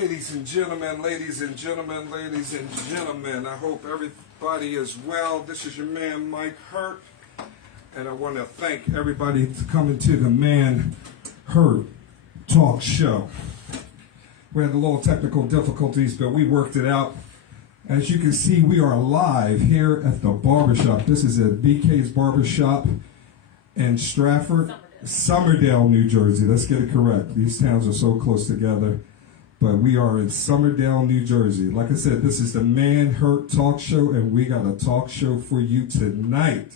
Ladies and gentlemen, ladies and gentlemen, ladies and gentlemen, I hope everybody is well. This is your man, Mike Hurt, and I want to thank everybody for coming to the Man Hurt Talk Show. We had a little technical difficulties, but we worked it out. As you can see, we are live here at the barbershop. This is at BK's Barbershop in Stratford, Somerdale, New Jersey. Let's get it correct. These towns are so close together. But we are in Somerdale, New Jersey. Like I said, this is the Man Hurt Talk Show, and we got a talk show for you tonight.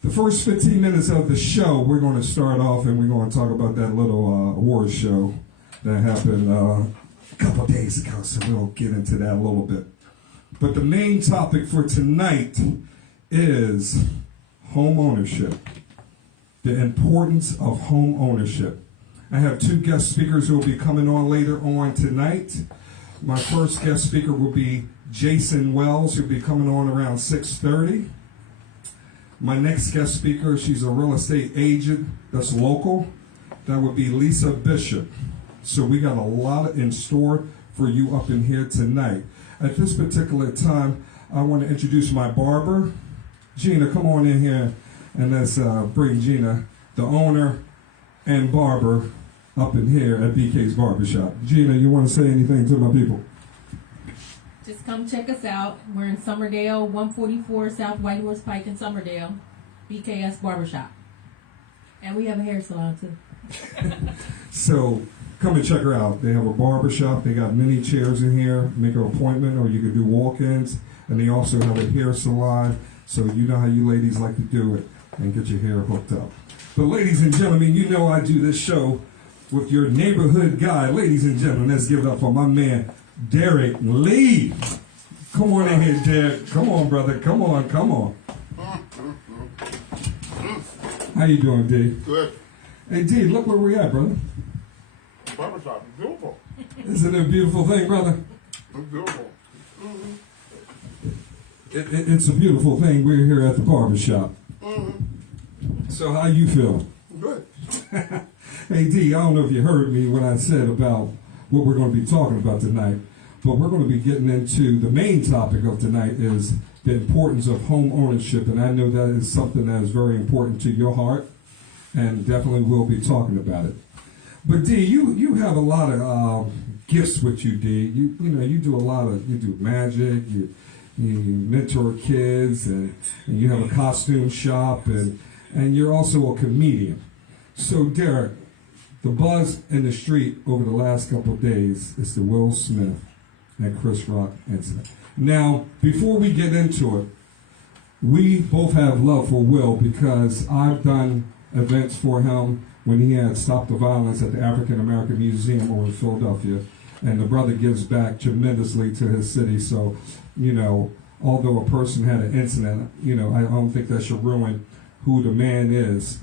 The first 15 minutes of the show, we're going to start off, and we're going to talk about that little award show that happened a couple days ago, so we'll get into that a little bit. But the main topic for tonight is home ownership, the importance of home ownership. I have two guest speakers who will be coming on later on tonight. My first guest speaker will be Jason Wells, who will be coming on around 6:30. My next guest speaker, she's a real estate agent that's local. That would be Lisa Bishop. So we got a lot in store for you up in here tonight. At this particular time, I want to introduce my barber. Gina, come on in here and let's bring Gina, the owner and barber, up in here at BK's Barbershop. Gina, you want to say anything to my people? Just come check us out. We're in Somerdale, 144 South White Horse Pike in Somerdale, BKS Barbershop. And we have a hair salon too. So come and check her out. They have a barbershop. They got many chairs in here. Make an appointment, or you can do walk-ins. And they also have a hair salon. So you know how you ladies like to do it and get your hair hooked up. But ladies and gentlemen, you know I do this show with your neighborhood guy. Ladies and gentlemen, let's give it up for my man, Derek Lee. Come on in here, Derek. Come on, brother. Come on, come on. How you doing, D? Good. Hey, D, look where we at, brother. Barbershop is beautiful. Isn't it a beautiful thing, brother? It's beautiful. It's a beautiful thing. We're here at the barbershop. So how you feel? Good. Hey, D, I don't know if you heard me when I said about what we're going to be talking about tonight, but we're going to be getting into the main topic of tonight is the importance of home ownership, and I know that is something that is very important to your heart, and definitely we'll be talking about it. But D, you have a lot of gifts with you, D. You know you do a lot of magic. You mentor kids, and you have a costume shop, and you're also a comedian. So Derek, the buzz in the street over the last couple of days is the Will Smith and Chris Rock incident. Now, before we get into it, we both have love for Will because I've done events for him when he had Stop the Violence at the African American Museum over in Philadelphia, and the brother gives back tremendously to his city. So, you know, although a person had an incident, you know, I don't think that should ruin who the man is.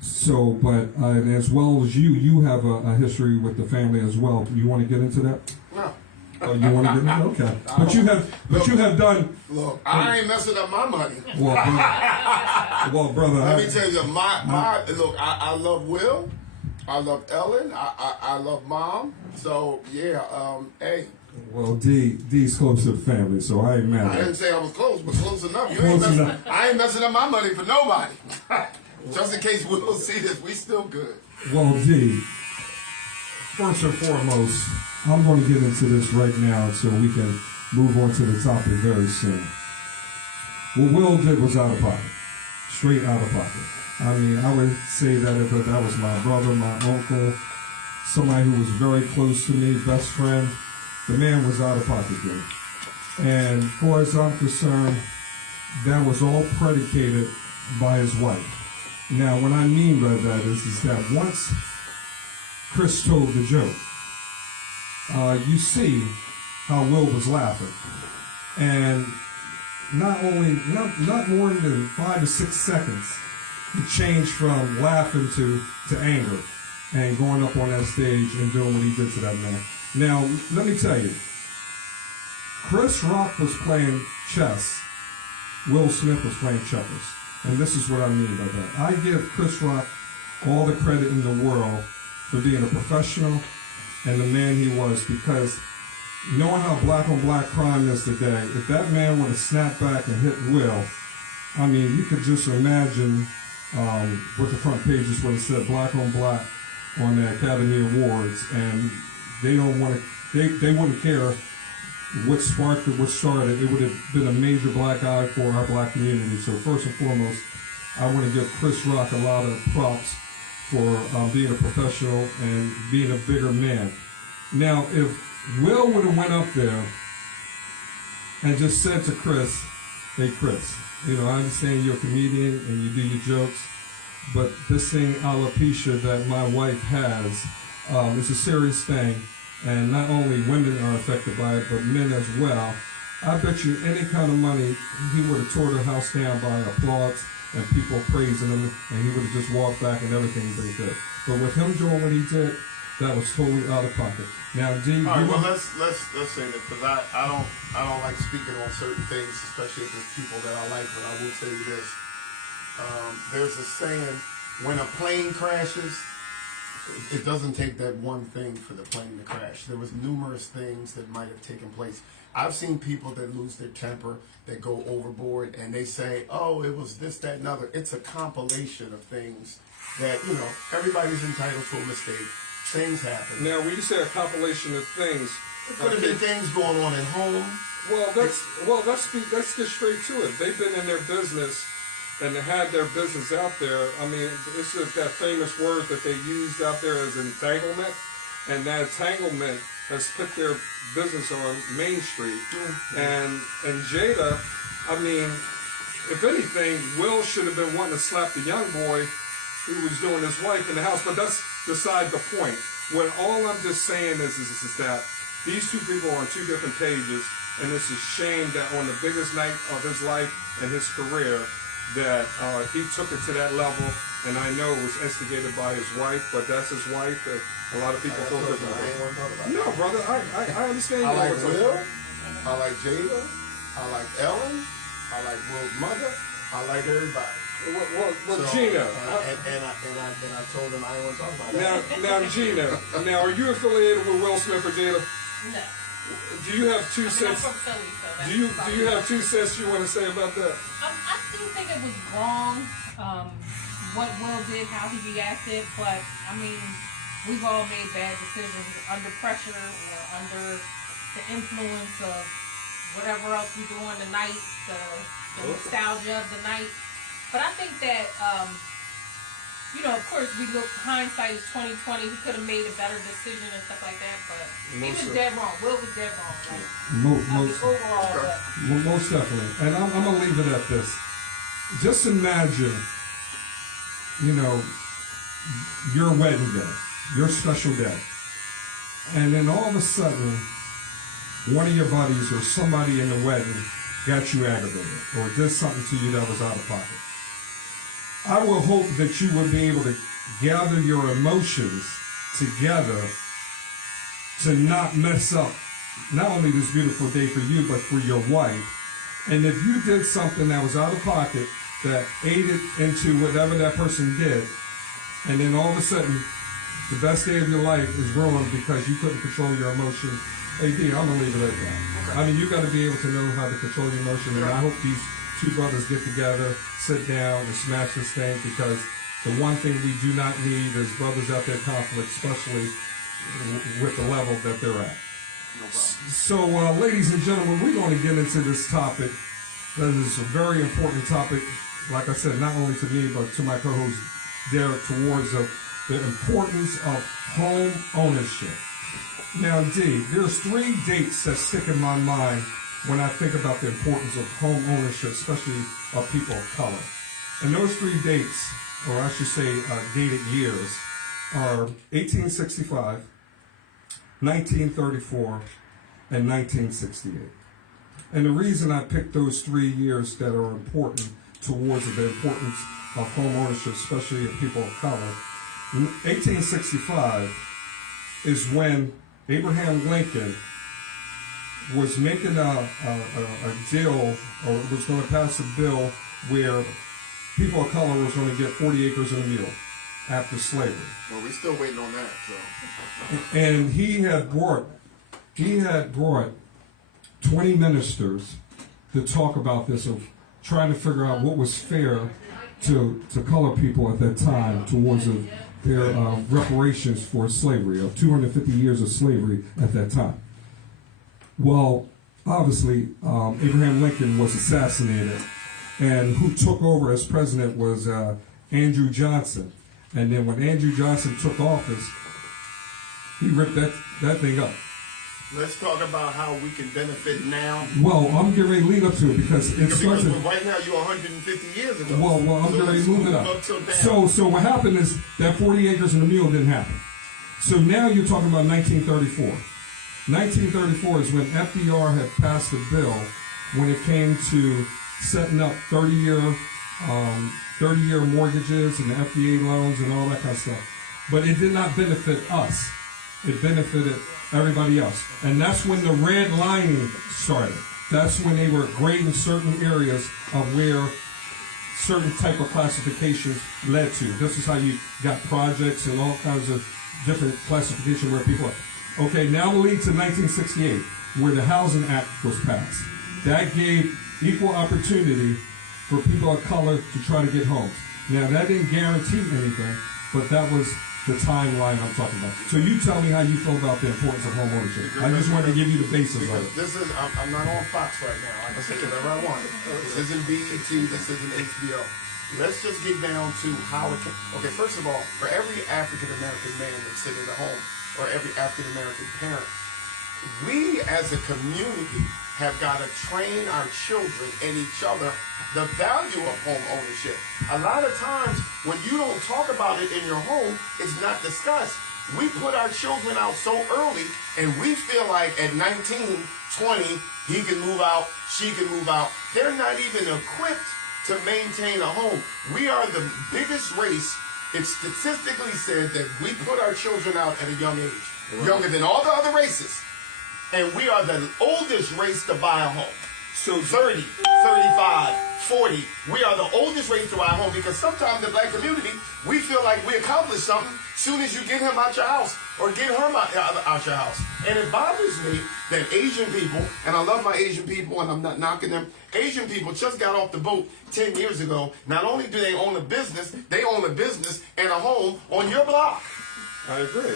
So, but as well as you have a history with the family as well. Do you want to get into that? No. Oh, you want to get into that? Okay. But you have done. Look, I ain't messing up my money. Well, brother. Let me tell you, look, I love Will. I love Ellen. I love Mom. So, yeah, hey. Well, D's close to the family, so I ain't mad at I it. didn't say I was close, but close enough. I ain't messing up my money for nobody. Just in case Will see this, we still good. Well, D, first and foremost, I'm going to get into this right now so we can move on to the topic very soon. What Will did was out of pocket, straight out of pocket. I mean, I would say that if that was my brother, my uncle, somebody who was very close to me, best friend, the man was out of pocket there. And as far as I'm concerned, that was all predicated by his wife. Now, what I mean by that is that once Chris told the joke, you see how Will was laughing. And not more than 5 to 6 seconds, he changed from laughing to anger and going up on that stage and doing what he did to that man. Now, let me tell you, Chris Rock was playing chess. Will Smith was playing checkers. And this is what I mean by that. I give Chris Rock all the credit in the world for being a professional and the man he was, because knowing how black on black crime is today, if that man would have snapped back and hit Will, I mean, you could just imagine what the front pages would have said, black on black on the Academy Awards, and they don't want to, they wouldn't care what sparked it, what started. It would have been a major black eye for our black community. So first and foremost, I want to give Chris Rock a lot of props for being a professional and being a bigger man. Now, if Will would have went up there and just said to Chris, hey Chris, you know, I understand you're a comedian and you do your jokes, but this thing alopecia that my wife has is a serious thing, and not only women are affected by it, but men as well. I bet you any kind of money, he would have tore the house down by applause and people praising him, and he would have just walked back and everything would be good. But with him doing what he did, that was totally out of pocket. Now, D, all right, well, let's say that, because I don't like speaking on certain things, especially if it's people that I like. But I will tell you this: there's a saying, when a plane crashes, it doesn't take that one thing for the plane to crash. There was numerous things that might have taken place. I've seen people that lose their temper, that go overboard, and they say, "Oh, it was this, that, and other." It's a compilation of things that, you know, everybody's entitled to a mistake. Things happen. now when you say a compilation of things, It could have been things going on at home. let's get straight to it. They've been in their business and they had their business out there. I mean, it's just that famous word that they used out there as entanglement, and that entanglement has put their business on Main Street. And Jada, I mean, if anything, Will should have been wanting to slap the young boy who was doing his wife in the house, but that's beside the point. What all I'm just saying is that these two people are on two different pages, and it's a shame that on the biggest night of his life and his career, that he took it to that level. And I know it was instigated by his wife, but that's his wife. A lot of people thought I ain't want to talk about it. no, brother, I understand. I like you know, Will. I like Jada. I like Ellen. I like Will's mother. I like everybody. Well, So, Gina. and I told him I didn't want to talk about that. Now, Gina. Now, are you affiliated with Will Smith or Jada? No. Do you have two I'm cents? from Philly, so that's Do you have 2 cents you want to say about that? I do think it was wrong, what Will did, how he reacted, but I mean, we've all made bad decisions under pressure or under the influence of whatever else we do on the night, the nostalgia of the night. But I think that, you know, of course, we look, hindsight is 20/20. He could have made a better decision and stuff like that, but he was dead wrong. Will was dead wrong. Like, overall, but Most definitely. And I'm going to leave it at this. Just imagine, you know, your wedding day, your special day. And then all of a sudden, one of your buddies or somebody in the wedding got you aggravated or did something to you that was out of pocket. I will hope that you will be able to gather your emotions together to not mess up not only this beautiful day for you, but for your wife. And if you did something that was out of pocket that aided into whatever that person did, and then all of a sudden the best day of your life is ruined because you couldn't control your emotions, hey D, I'm gonna leave it at that. I mean, you got to be able to know how to control your emotion, and I hope these two brothers get together, sit down, and smash this thing, because the one thing we do not need is brothers out there conflict, especially with the level that they're at. So, ladies and gentlemen, we're going to get into this topic. That is a very important topic, like I said, not only to me, but to my co-host Derek, towards the importance of home ownership. Now, D, there's 3 dates that stick in my mind when I think about the importance of home ownership, especially of people of color. And those 3 dates, or I should say dated years, are 1865, 1934, and 1968. And the reason I picked those 3 years that are important towards the importance of home ownership, especially of people of color, 1865 is when Abraham Lincoln was making a deal, or was going to pass a bill where people of color was going to get 40 acres and a mule after slavery. Well, we're still waiting on that, so. And he had brought 20 ministers to talk about this, of trying to figure out what was fair to color people at that time towards their reparations for slavery, of 250 years of slavery at that time. Well, obviously, Abraham Lincoln was assassinated, and who took over as president was Andrew Johnson. And then when Andrew Johnson took office, he ripped that thing up. Let's talk about how we can benefit now. Well, I'm getting ready to lead up to it because it starts. Right now, you're 150 years ago. Well, I'm getting ready to move it up. So what happened is that 40 acres and a mule didn't happen. So now you're talking about 1934. 1934 is when FDR had passed a bill when it came to setting up 30-year mortgages and FDA loans and all that kind of stuff. But it did not benefit us. It benefited everybody else. And that's when the red lining started. That's when they were grading certain areas of where certain type of classifications led to. This is how you got projects and all kinds of different classification where people are. Okay, now we'll lead to 1968, where the Housing Act was passed. That gave equal opportunity for people of color to try to get homes. Now, that didn't guarantee anything, but that was the timeline I'm talking about. So you tell me how you feel about the importance of home ownership. I just wanted to give you the basis of it. This is, I'm not on Fox right now. I can say whatever I want. This isn't BET, this isn't HBO. Let's just get down to how it can. Okay, first of all, for every African American man that's sitting at home, or every African American parent, we as a community have got to train our children and each other the value of home ownership. A lot of times when you don't talk about it in your home, it's not discussed. We put our children out so early and we feel like at 19, 20, he can move out, she can move out. They're not even equipped to maintain a home. We are the biggest race. It's statistically said that we put our children out at a young age, younger than all the other races. And we are the oldest race to buy a home. So 30, 35, 40, we are the oldest race to buy a home because sometimes the black community, we feel like we accomplished something soon as you get him out your house or get her out your house. And it bothers me that Asian people, and I love my Asian people and I'm not knocking them, Asian people just got off the boat 10 years ago. Not only do they own a business, they own a business and a home on your block. I agree.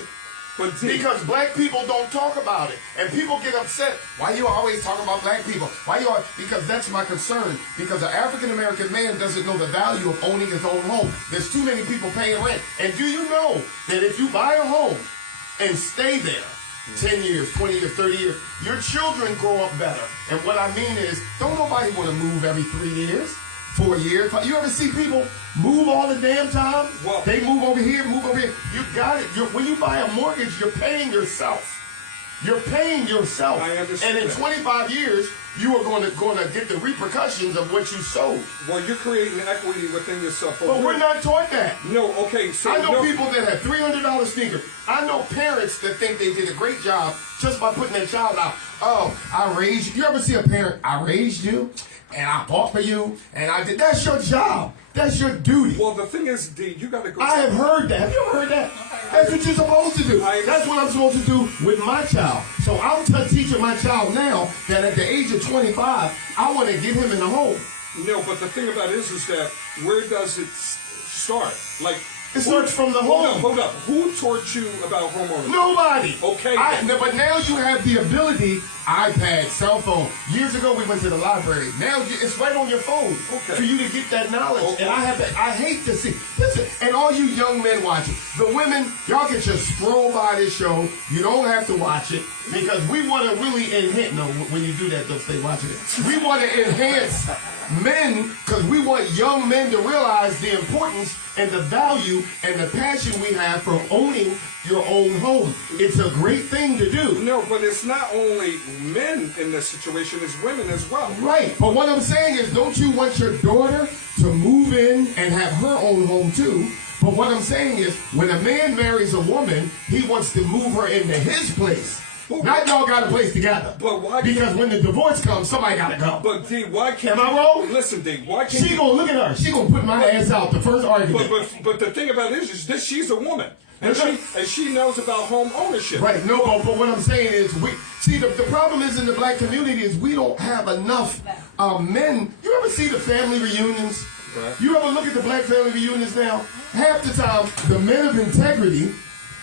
Because black people don't talk about it. And people get upset. Why you always talking about black people? Because that's my concern. Because an African-American man doesn't know the value of owning his own home. There's too many people paying rent. And do you know that if you buy a home and stay there 10 years, 20 years, 30 years, your children grow up better. And what I mean is, don't nobody want to move every 3 years. 4 years. You ever see people move all the damn time? Well, they move over here, move over here. You got it. When you buy a mortgage, you're paying yourself. You're paying yourself. I understand. And in 25 years, you are going to get the repercussions of what you sowed. Well, you're creating equity within yourself. But we're not taught that. No, okay. So I know people that have $300 sneakers. I know parents that think they did a great job just by putting their child out. Oh, I raised you. You ever see a parent? I raised you. And I bought for you, and I did. That's your job. That's your duty. Well, the thing is, D, you got to go. I have heard that. Have you ever heard that? That's what you're supposed to do. That's what I'm supposed to do with my child. So I'm teaching my child now that at the age of 25, I want to get him in a home. No, but the thing about it is that where does it start? Like, it starts from the home. Hold up. Who taught you about home ownership? Nobody. Okay. But now you have the ability, iPad, cell phone. Years ago, we went to the library. Now it's right on your phone for you to get that knowledge. Okay. And I hate to see. Listen, and all you young men watching, the women, y'all can just scroll by this show. You don't have to watch it because we want to really enhance. No, when you do that, don't stay watching it. We want to enhance men because we want young men to realize the importance and the value and the passion we have for owning your own home. It's a great thing to do. No, but it's not only men in this situation, it's women as well. Right. But what I'm saying is, don't you want your daughter to move in and have her own home too? But what I'm saying is, when a man marries a woman, he wants to move her into his place. Not y'all got a place together. But why? Because when the divorce comes, somebody got to go. But D, why can't? Am I wrong? Listen, D, why can't? She gonna look at her. She gonna put my ass out the first argument. But the thing about it is that she's a woman. And she knows about home ownership. Right, no, but what I'm saying is, the problem is in the black community is we don't have enough men. You ever see the family reunions? Right. You ever look at the black family reunions now? Half the time, the men of integrity,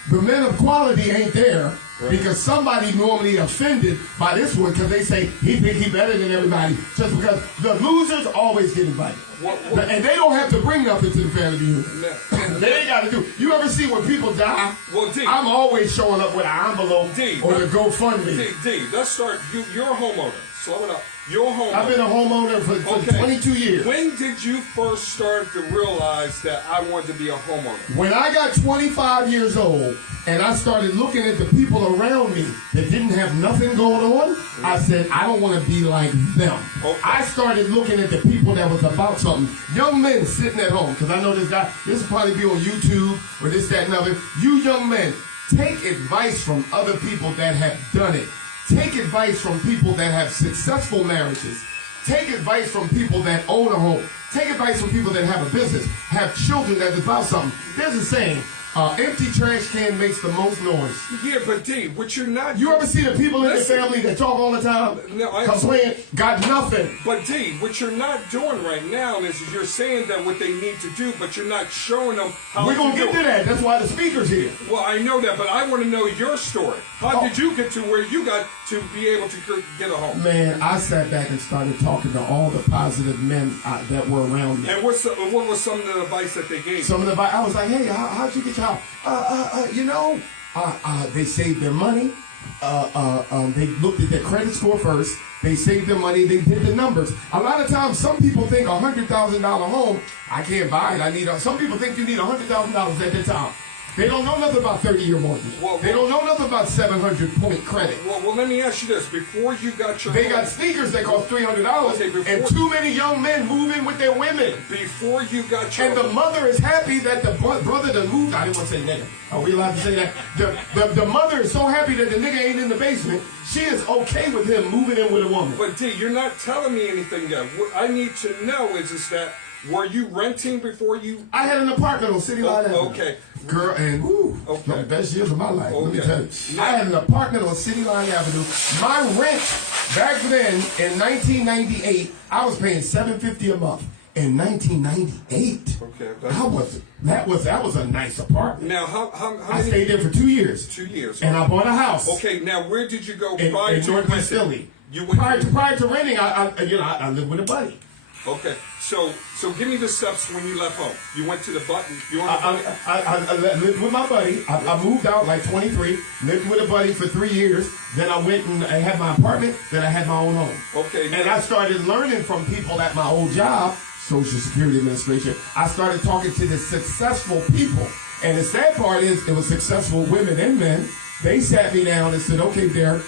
the men of quality ain't there. Right. Because somebody normally offended by this one because they say he think he better than everybody just because the losers always get invited. And they don't have to bring nothing to the family reunion. They ain't got to do. You ever see when people die? Well, D, I'm always showing up with an envelope or the GoFundMe. D, let's start. You're a homeowner. Slow it up. You're a homeowner. I've been a homeowner for 22 years. When did you first start to realize that I wanted to be a homeowner? When I got 25 years old and I started looking at the people around me that didn't have nothing going on, I said, I don't want to be like them. Okay. I started looking at the people that was about something. Young men sitting at home, because I know this will probably be on YouTube or this, that, and other. You young men, take advice from other people that have done it. Take advice from people that have successful marriages. Take advice from people that own a home. Take advice from people that have a business, have children that's about something. There's a saying, empty trash can makes the most noise. Yeah, but D, what you're not... You ever see the people in the family that talk all the time? No, complain, got nothing. But D, what you're not doing right now is you're saying that what they need to do, but you're not showing them how We're going to get to that. That's why the speaker's here. Well, I know that, but I want to know your story. How did you get to where you got to be able to get a home? Man, I sat back and started talking to all the positive men that were around me. And what was some of the advice that they gave? Some of the advice, I was like, hey, how'd you get your house? They saved their money. They looked at their credit score first. They saved their money. They did the numbers. A lot of times, some people think $100,000 home, I can't buy it. Some people think you need $100,000 at the time. They don't know nothing about 30-year mortgage. They don't know nothing about 700-point credit. Well, let me ask you this. Before you got your They got sneakers that cost $300, and too many young men move in with their women. Before you got your And the mother is happy that the brother that moved. I didn't want to say nigga. Are we allowed to say that? The mother is so happy that the nigga ain't in the basement. She is okay with him moving in with a woman. But D, you're not telling me anything yet. What I need to know is that were you renting before you? I had an apartment on City Line Avenue. Okay. Girl, and the best years of my life. Okay. Let me tell you. I had an apartment on City Line Avenue. My rent back then in 1998, I was paying $750 a month. In 1998, that was a nice apartment. Now, how I stayed there for 2 years. 2 years. And I bought a house. Okay. Now, where did you go in Northwest Philly? You went prior to renting, I lived with a buddy. Okay, so give me the steps when you left home. You went to the button. I lived with my buddy. I moved out like 23. Lived with a buddy for 3 years. Then I went and I had my apartment. Then I had my own home. Okay. And I started learning from people at my old job, Social Security Administration. I started talking to the successful people. And the sad part is, it was successful women and men. They sat me down and said, okay, Derek,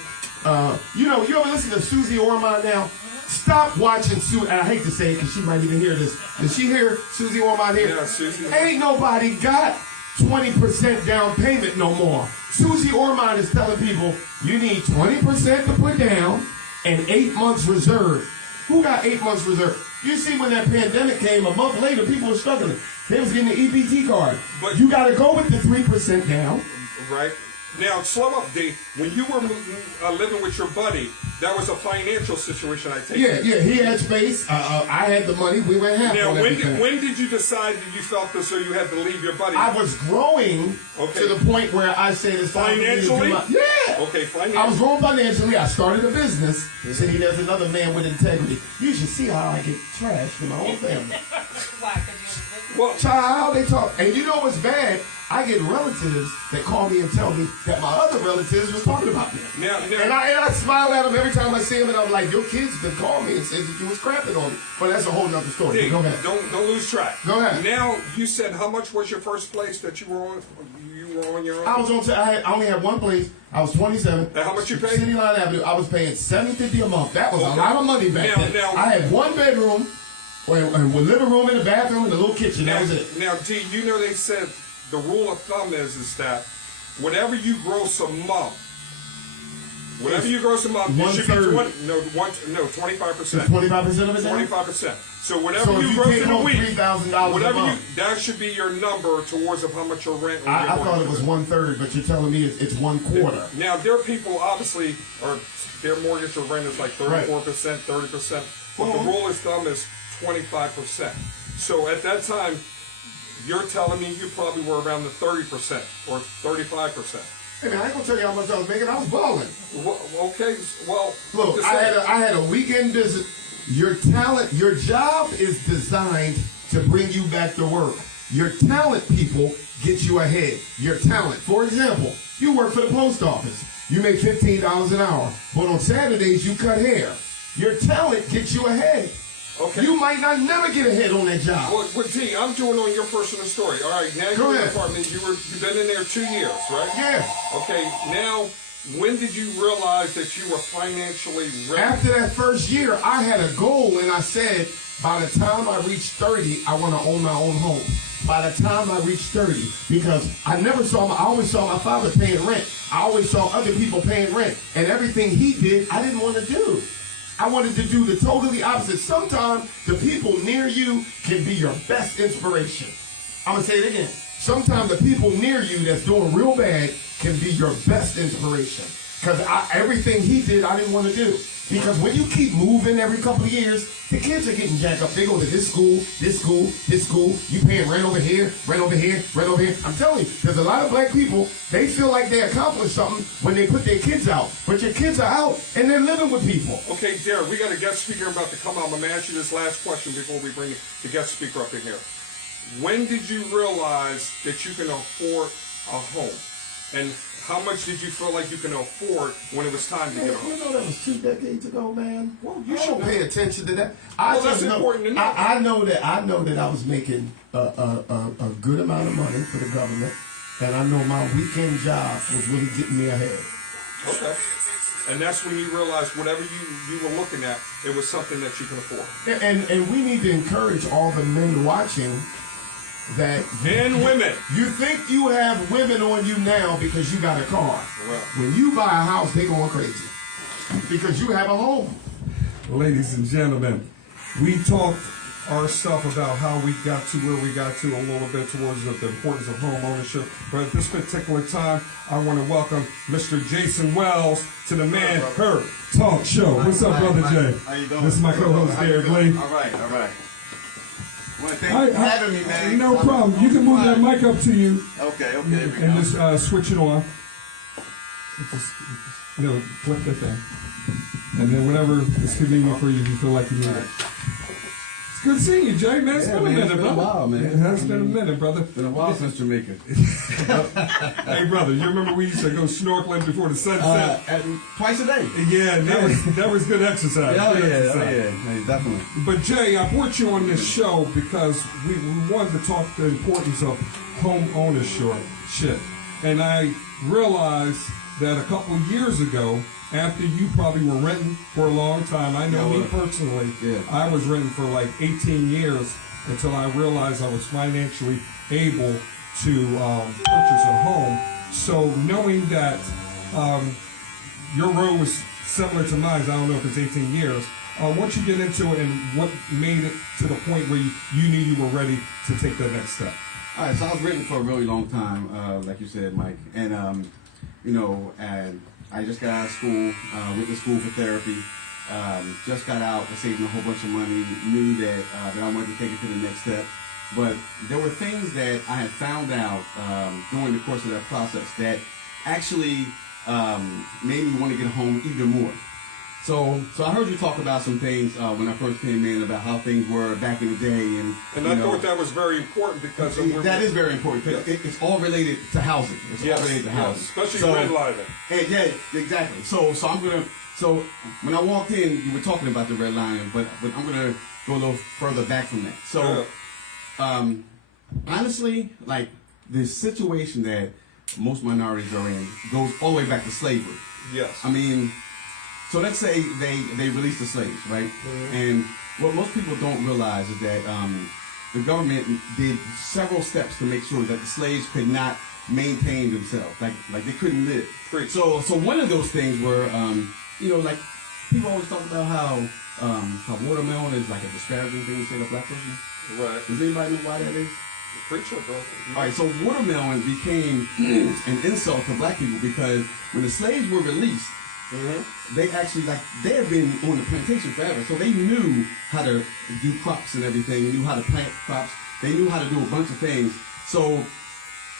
you ever listen to Susie Orman now? Stop watching Susie. And I hate to say it because she might even hear this. Did she hear Susie Orman here? Yeah, Susie. Ain't nobody got 20% down payment no more. Susie Orman is telling people you need 20% to put down and 8 months reserve. Who got 8 months reserve? You see, when that pandemic came, a month later, people were struggling. They was getting the EBT card. But you got to go with the 3% down. Right. Now, slow up, D. When you were living with your buddy, that was a financial situation, I take it. Yeah, he had space. I had the money. We went half on everything. When did you decide that you felt this or you had to leave your buddy? I was growing to the point where I said it's time financially? Yeah. Okay, financially. I was growing financially. I started a business. See, there's another man with integrity. You should see how I get trashed in my own family. Why? Well, child, they talk. And you know what's bad? I get relatives that call me and tell me that my other relatives was talking about me. Now, and I smile at them every time I see them, and I'm like, your kids been calling me and said that you was crapping on me. But that's a whole nother story. Dig, go ahead. Don't lose track. Go ahead. Now, you said how much was your first place that you were on? You were on your own? I only had one place. I was 27. And how much you paid? City Line Avenue. I was paying $750 a month. That was a lot of money back then. I had one bedroom, and with living room and a bathroom and a little kitchen. That was it. Now, D, you know they said the rule of thumb is that whatever you gross a month, Whatever you gross a month, it should be 25%. 25% of it. 25%. So whatever So if you you gross take in a home week, $3,000 a whatever you, month. that should be your number towards of how much your rent. Or I your thought it was 1/3, but you're telling me it's 1/4. Now there are people obviously are their mortgage or rent is like 34%, 30%, but the rule of thumb is 25%. So at that time, you're telling me you probably were around the 30% or 35%. Hey man, I ain't gonna tell you how much I was making. I was balling. Well, okay, well, Look, I had a weekend visit. Your talent, your job is designed to bring you back to work. Your talent, people, get you ahead. Your talent. For example, you work for the post office. You make $15 an hour, but on Saturdays you cut hair. Your talent gets you ahead. Okay. You might not never get ahead on that job. Well, D, I'm doing on your personal story. All right, now you're in the apartment. You've been in there 2 years, right? Yeah. Okay, now when did you realize that you were financially ready? After that first year, I had a goal, and I said, by the time I reach 30, I want to own my own home. By the time I reached 30, because I always saw my father paying rent. I always saw other people paying rent, and everything he did, I didn't want to do. I wanted to do the totally opposite. Sometimes the people near you can be your best inspiration. I'm going to say it again. Sometimes the people near you that's doing real bad can be your best inspiration. Because everything he did, I didn't want to do. Because when you keep moving every couple of years, the kids are getting jacked up. They go to this school, this school, this school. You paying rent over here, rent over here, rent over here. I'm telling you, there's a lot of black people, they feel like they accomplished something when they put their kids out. But your kids are out and they're living with people. Okay, Derek, we got a guest speaker about to come out. I'm going to ask you this last question before we bring the guest speaker up in here. When did you realize that you can afford a home? And how much did you feel like you can afford when it was time to get a home? You know that was 2 decades ago, man. Well, you I don't should pay attention to that. Well, that's important to know. I know that I was making a good amount of money for the government, and I know my weekend job was really getting me ahead. Okay. And that's when you realized whatever you were looking at, it was something that you can afford. And we need to encourage all the men watching that. And women. You think you have women on you now because you got a car. Well. When you buy a house, they going crazy because you have a home. Ladies and gentlemen, we talked our stuff about how we got to where we got to a little bit towards the importance of home ownership. But at this particular time, I want to welcome Mr. Jason Wells to the Man Her Talk Show. What's up, Brother Jay? How you doing? This is my co-host, Derek Lee. All right. Well, thank you for having me, man. No problem. You can move that mic up to you Okay, there we and go. just switch it on. Just, flip that thing. And then whatever is convenient for you, if you feel like you need it. It's good seeing you, Jay, man. It's been a minute, it's been brother. a while, man. It has been a minute, brother. Been a while since Jamaica. Hey, brother, you remember we used to go snorkeling before the sunset? Twice a day. Yeah, that was good exercise. Good exercise. Hey, definitely. But Jay, I brought you on this show because we wanted to talk the importance of home ownership. And I realized that a couple of years ago, after you probably were renting for a long time, I know me personally, I was renting for like 18 years until I realized I was financially able to purchase a home. So knowing that your road was similar to mine, I don't know if it's 18 years, once you get into it and what made it to the point where you knew you were ready to take that next step? All right, so I was renting for a really long time, like you said, Mike. And, and I just got out of school, went to school for therapy, just got out, was saving a whole bunch of money, knew that I wanted to take it to the next step. But there were things that I had found out during the course of that process that actually made me want to get home even more. So I heard you talk about some things when I first came in about how things were back in the day, and I thought that was very important because that is very important because it's all related to housing. It's all related to housing, especially redlining. Yeah, exactly. So when I walked in, you were talking about the redlining, but I'm gonna go a little further back from that. So honestly, like the situation that most minorities are in goes all the way back to slavery. Yes. I mean. So let's say they release the slaves, right? Mm-hmm. And what most people don't realize is that the government did several steps to make sure that the slaves could not maintain themselves. Like they couldn't live. Preach. So one of those things were, like people always talk about how watermelon is like a disparaging thing to say to a black person. Right. Does anybody know why that is? Preacher, bro. All right, so watermelon became an insult to black people because when the slaves were released, they actually, they had been on the plantation forever, so they knew how to do crops and everything. They knew how to plant crops. They knew how to do a bunch of things. So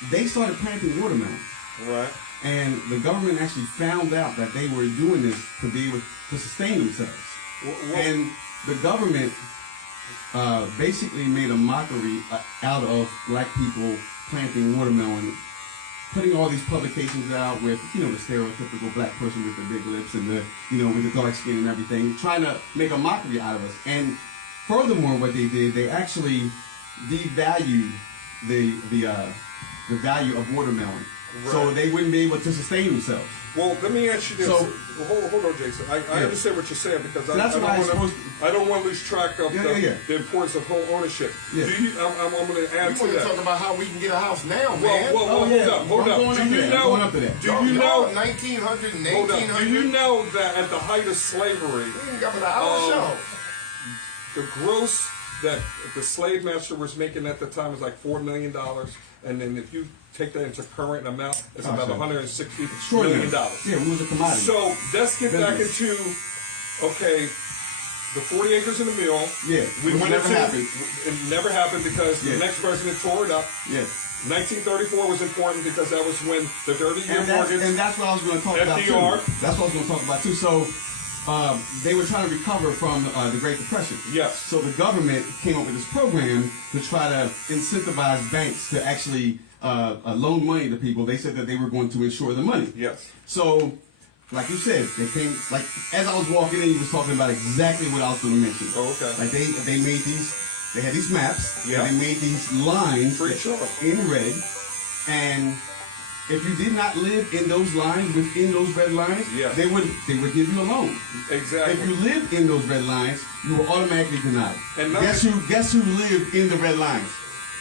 they started planting watermelon. Right. And the government actually found out that they were doing this to be able to sustain themselves. And the government basically made a mockery out of black people planting watermelon, putting all these publications out with, the stereotypical black person with the big lips and the, with the dark skin and everything, trying to make a mockery out of us. And furthermore, what they did, they actually devalued the value of watermelon. Right. So they wouldn't be able to sustain themselves. Well, let me ask you this. So- hold on, Jason. I understand what you're saying because So that's why I don't want to lose track of Yeah. the importance of home ownership. Yeah. I'm going to add We to want to that. talk about how we can get a house now, man. Well, hold up. I'm going up to that. Do you know? 1900 and Hold up. 1800? Do you know that at the height of slavery, We ain't got but an hour show. the gross that the slave master was making at the time was like $4 million, and then if you take that into current amount, it's about $160 million. Yeah, we was a commodity. So let's get back Business. into the 40 acres in the mill. Yeah, we which went never into happened. it never happened because Yeah. the next president tore it up. Yeah. 1934 was important because that was when the 30-year mortgage. And that's what I was going to talk about FDR. too. That's what I was going to talk about too. So they were trying to recover from the Great Depression. Yes. So the government came up with this program to try to incentivize banks to actually loan money to people. They said that they were going to insure the money. Yes. So, like you said, they came, like, as I was walking in, you was talking about exactly what I was going to mention. Oh, okay. Like, they made these, they had these maps, Yeah. and they made these lines For sure. in red, and if you did not live in those lines, within those red lines, Yeah. they would give you a loan. Exactly. If you lived in those red lines, you were automatically denied. And guess who lived in the red lines?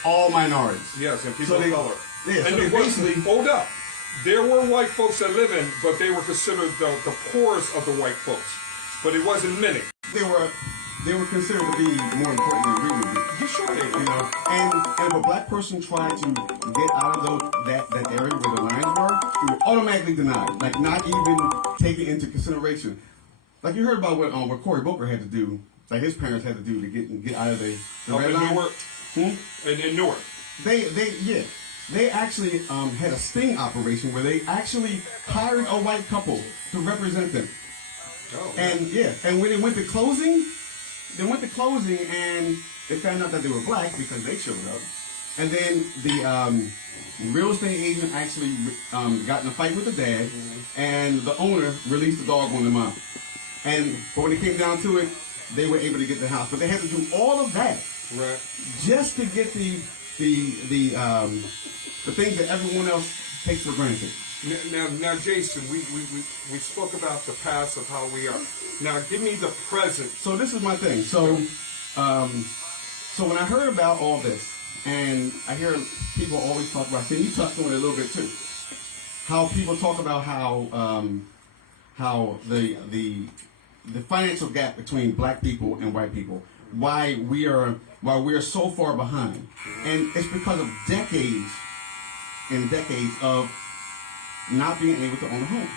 All minorities. Yes, and people So of they- color. yeah, so and they it was- basically- hold up. There were white folks that lived in, but they were considered the poorest of the white folks. But it wasn't many. They were considered to be more important than we would be. You sure they were? And if a black person tried to get out of that area where the lines were, we were automatically denied. Like, not even taken into consideration. Like, you heard about what Cory Booker had to do, like his parents had to do to get out of the Up red in line. Newark. In Newark. They actually had a sting operation where they actually hired a white couple to represent them. Oh, And when they went to closing, and they found out that they were black because they showed up. And then the real estate agent actually got in a fight with the dad, and the owner released the dog on the mom. But when it came down to it, they were able to get the house. But they had to do all of that right. just to get the things that everyone else takes for granted. Now, Jason, we spoke about the past of how we are. Now, give me the present. So this is my thing. So when I heard about all this, and I hear people always talk about, and you touched on it a little bit too, how people talk about how the financial gap between black people and white people, why we are so far behind, and it's because of decades and decades of not being able to own a home.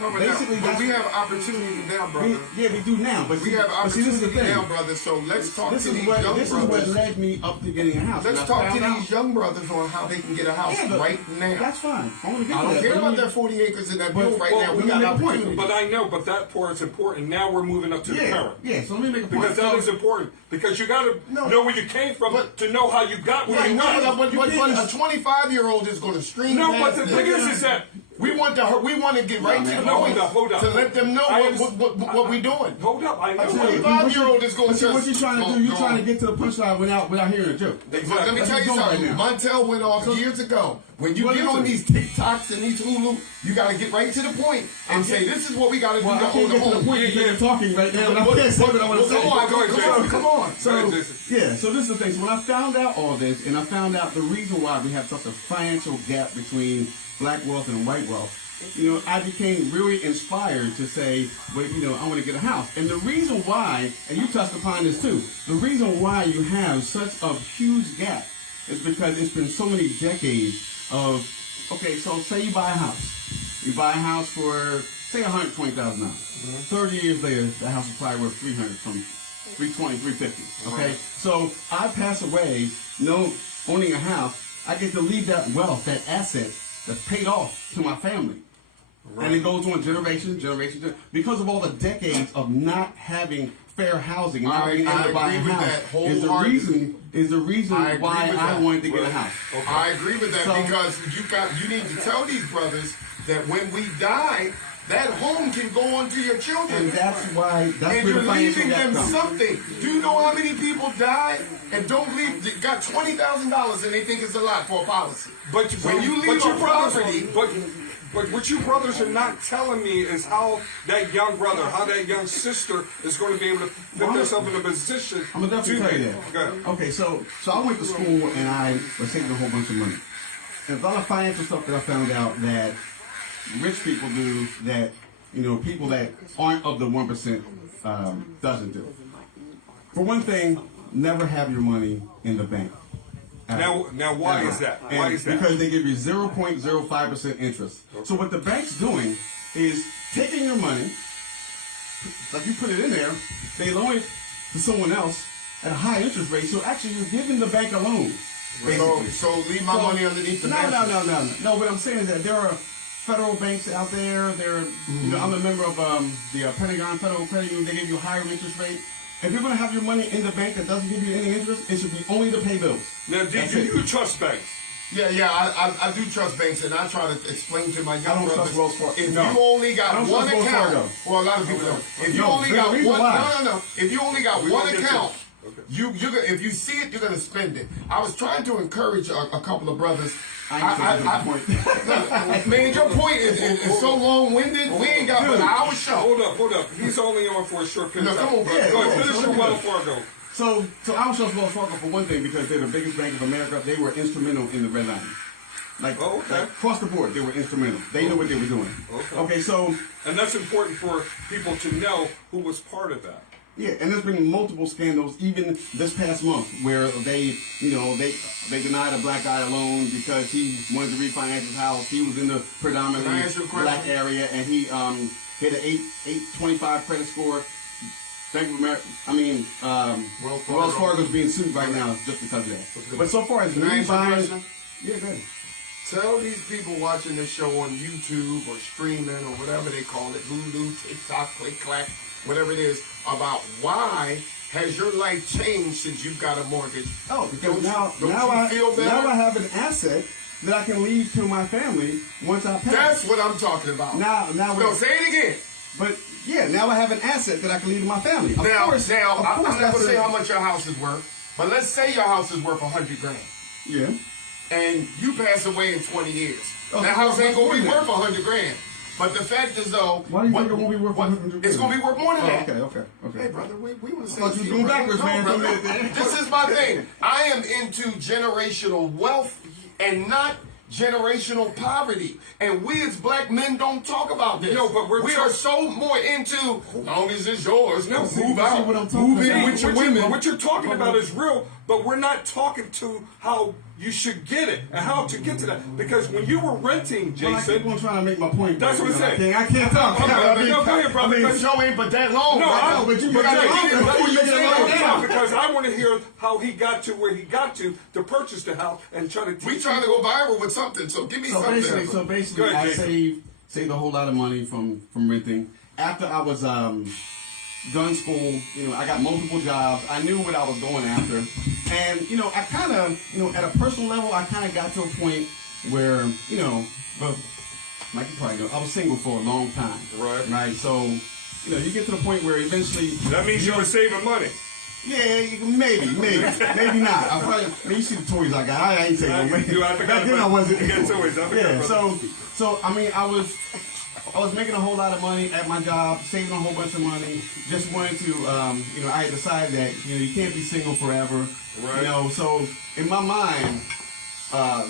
No, but Basically, but we have opportunity now, brother. We do now, but We have but see, this is the opportunity thing. now, brother. So let's talk This to is these what young this is what brothers. led me up to getting a house. Let's And I talk to found these out- young brothers on how they can get a house Yeah, but right now. That's fine. I want to get I to don't that. care but about let me- that 40 acres in that But- bill right well, now. We let me got make a point. opportunity. But I know, but that part is important. Now we're moving up to the Yeah, current. yeah. So let me make a point. Because that is important. Because you got to No. know where you came from But- to know how you got where Right, you got. but a 25-year-old is going to stream No, past but the this. thing is that We want to get right to the No, point hold up. to let them know I what we doing. Hold up, I A know. 25-year-old is going to. What you trying to do? You're trying to get to the punchline without hearing a joke. Let me That's tell you what you're doing something. right now. Montel went off years ago. When you Well, get on listen. these TikToks and these Hulu, you got to get right to the point and say, this is what we got to do Well, to I hold can't them get to the home. point because you're talking right now, and I can't say what I want to say. Come on. So this is the thing. So when I found out all this, and I found out the reason why we have such a financial gap between black wealth and white wealth, I became really inspired to say, well, I want to get a house. And the reason why, and you touched upon this too, the reason why you have such a huge gap is because it's been so many decades of, okay, so say you buy a house. You buy a house for, say, $120,000. 30 years later, the house is probably worth $300 from $320, $350. Okay? So I pass away, owning a house, I get to leave that wealth, that asset that's paid off to my family. Right. And it goes on generation, because of all the decades of not having fair housing, not being able to buy a house, is the reason why I wanted to get a house. Okay. I agree with that because you need to tell these brothers that when we die, that home can go on to your children. And that's where you're the financial leaving gap them comes. something. Do you know how many people die and don't leave? Got $20,000 and they think it's a lot for a policy. But when you leave your a brothers, property, but what you brothers are not telling me is how that young brother, how that young sister is going to be able to put themselves in a position. I'm gonna definitely tell you that. Okay, so I went to school and I was saving a whole bunch of money. And a lot of financial stuff that I found out that rich people do that people that aren't of the 1% doesn't do. For one thing, never have your money in the bank. Now, why is that? Why is that? Because they give you 0.05% interest. Okay. So what the bank's doing is taking your money, like you put it in there, they loan it to someone else at a high interest rate. So actually, you're giving the bank a loan. So leave my money underneath the mattress. No. What I'm saying is that there are federal banks out there. I'm a member of the Pentagon Federal Credit Union. They give you a higher interest rate. If you're going to have your money in the bank that doesn't give you any interest, it should be only to pay bills. Now, do you trust banks? Yeah, I do trust banks, and I try to explain to my young brothers. Trust Wells Fargo. If you only got one account, well, a lot of people don't. If you only got one, If you only got one account, if you see it, you're gonna spend it. I was trying to encourage a couple of brothers. Man, your point is so long-winded. We ain't got but an hour show. Hold up. He's only on for a short period of time. Come on, bro. Go ahead, finish your Wells Fargo. So I was trust Wells Fargo for one thing because they're the biggest bank of America. They were instrumental in the red line. Like across the board, they were instrumental. They knew what they were doing. Okay, so and that's important for people to know who was part of that. Yeah, and there's been multiple scandals, even this past month, where they denied a black guy a loan because he wanted to refinance his house. He was in the predominantly black area, and he hit an 825 credit score. Bank of America, Wells Fargo's being sued right now just because of that. But so far as me buying, yeah, go ahead. Tell these people watching this show on YouTube or streaming or whatever they call it, Hulu, TikTok, Click Clack, whatever it is, about why has your life changed since you've got a mortgage? Oh, because now I have an asset that I can leave to my family once I pass. That's what I'm talking about. Now, say it again. But yeah, now I have an asset that I can leave to my family. Of course, I'm not gonna say how much your house is worth, but let's say your house is worth $100,000. Yeah. And you pass away in 20 years. That house ain't gonna be worth $100,000. But the fact is, though, why do you think it won't be worth $100,000? It's gonna be worth more than that. Okay. Hey, brother, we want to say. I thought you was going backwards, man. This is my thing. I am into generational wealth and not generational poverty, and we as black men don't talk about this. No, but we are so more into as long as it's yours. No, move out, move in with your women. What you're talking about is real, but we're not talking to how you should get it and how to get to that. Because when you were renting, Jason, I keep on trying to make my point. That's what I'm saying. I can't talk. No, go ahead, brother. The show ain't but that long. No, but you gotta get it before you get it down. Because I want to hear how he got to where he got to purchase the house and try to teach. We trying to go viral with something, so give me something. So basically, I saved a whole lot of money from renting. After I was done school, I got multiple jobs. I knew what I was going after, and I kind of, at a personal level, I kind of got to a point where, Mike, you probably know, I was single for a long time. Right. Right. So, you get to the point where eventually. That means you were saving money. Yeah, maybe not. I probably, you see the toys I got. I ain't saying no. Back then I wasn't. You got toys. Yeah. So I mean, I was making a whole lot of money at my job, saving a whole bunch of money. Just wanted to, I had decided that you can't be single forever. Right. So in my mind,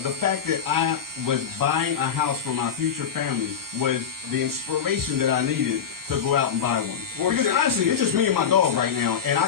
the fact that I was buying a house for my future family was the inspiration that I needed to go out and buy one. Well, because honestly, it's just me and my dog right now, and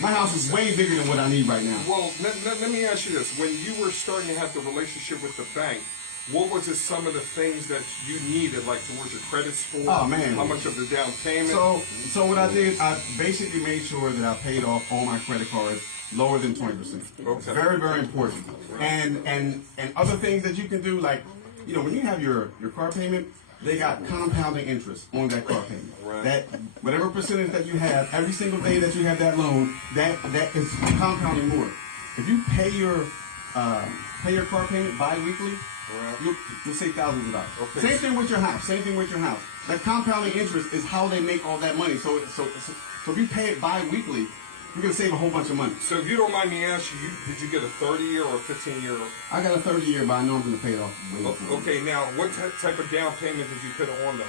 my house is way bigger than what I need right now. Well, let me ask you this: when you were starting to have the relationship with the bank, what was it? Some of the things that you needed, like towards your credit score? Oh man! How much of the down payment? So what I did, I basically made sure that I paid off all my credit cards lower than 20%. Okay. Very, very important. And other things that you can do, like, when you have your car payment, they got compounding interest on that car payment. Right. That whatever percentage that you have, every single day that you have that loan, that is compounding more. If you pay your car payment bi-weekly, right, you'll save thousands of dollars. Okay. Same thing with your house. That compounding interest is how they make all that money. So if you pay it bi-weekly, you're going to save a whole bunch of money. So if you don't mind me asking, did you get a 30-year or a 15-year? I got a 30-year, but I know I'm going to pay it off way before. Okay, now what type of down payment did you put on the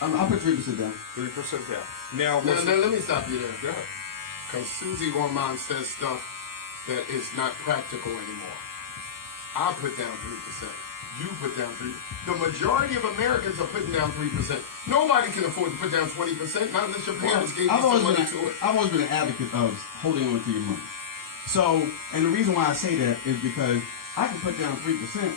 home? I put 3% down. 3% down. Now, Now, let me stop you there. Go ahead. Because Susie Ormond says stuff that is not practical anymore. I put down 3%. You put down 3%. The majority of Americans are putting down 3%. Nobody can afford to put down 20%, not unless your parents gave you some money to it. I've always been an advocate of holding on to your money. So, and the reason why I say that is because I can put down 3%,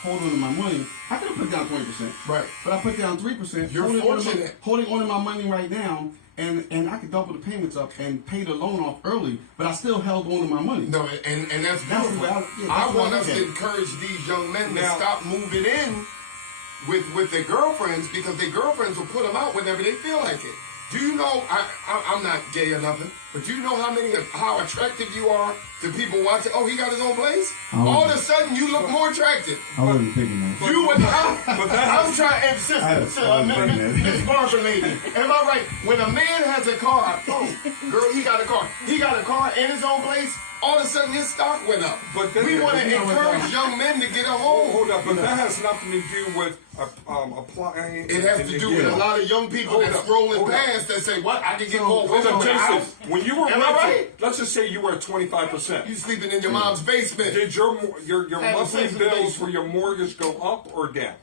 hold on to my money. I could have put down 20%. Right. But I put down 3%. You're fortunate. Holding on to my money right now, and I could double the payments up and pay the loan off early, but I still held on to my money. No, and that's beautiful. I want us to encourage these young men to stop moving in with their girlfriends, because their girlfriends will put them out whenever they feel like it. Do you know, I'm not gay or nothing, but do you know how attractive you are to people watching? Oh, he got his own place? All of a sudden, you look more attractive. I wasn't thinking that. You would I'm trying, and Miss Barbara lady, am I right? When a man has a car, girl, he got a car. He got a car and his own place. All of a sudden, his stock went up. But then, we want to encourage young men to get a home. Hold up, but that has nothing to do with applying. It has to do with a lot of young people that's scrolling past that say, "What? I can get more women in the house." When you were Am I renting, right? let's just say you were at 25%. You sleeping in your mom's basement. Did your Having monthly sex in the bills basement. for your mortgage go up or down?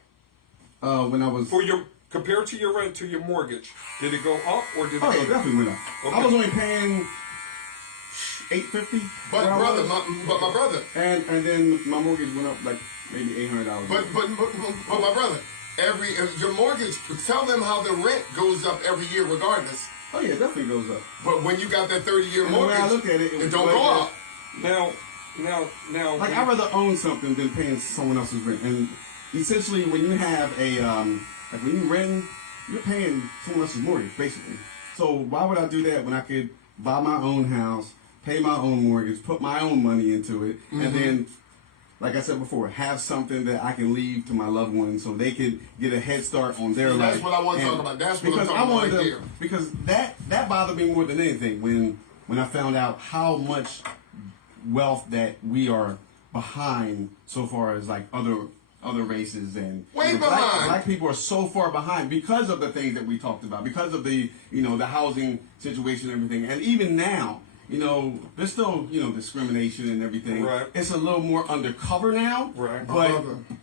When I was... Compared to your rent to your mortgage, did it go up or did it go it down? definitely went up. Okay. I was only paying $850. But my brother. And then my mortgage went up like maybe $800. But my brother, your mortgage. Tell them how the rent goes up every year, regardless. Oh yeah, it definitely goes up. But when you got that 30-year And mortgage, when I looked at it, it don't go up. Now. Like I'd rather own something than paying someone else's rent. And essentially, when you have like when you rent, you're paying someone else's mortgage, basically. So why would I do that when I could buy my own house, pay my own mortgage, put my own money into it, and then, like I said before, have something that I can leave to my loved ones so they could get a head start on their life. That's what I want to talk about. That's what I'm talking about right there. Because that bothered me more than anything when I found out how much wealth that we are behind so far as like other races and behind. Black people are so far behind because of the things that we talked about, because of the the housing situation and everything. And even now, there's still discrimination and everything. Right. It's a little more undercover now. Right.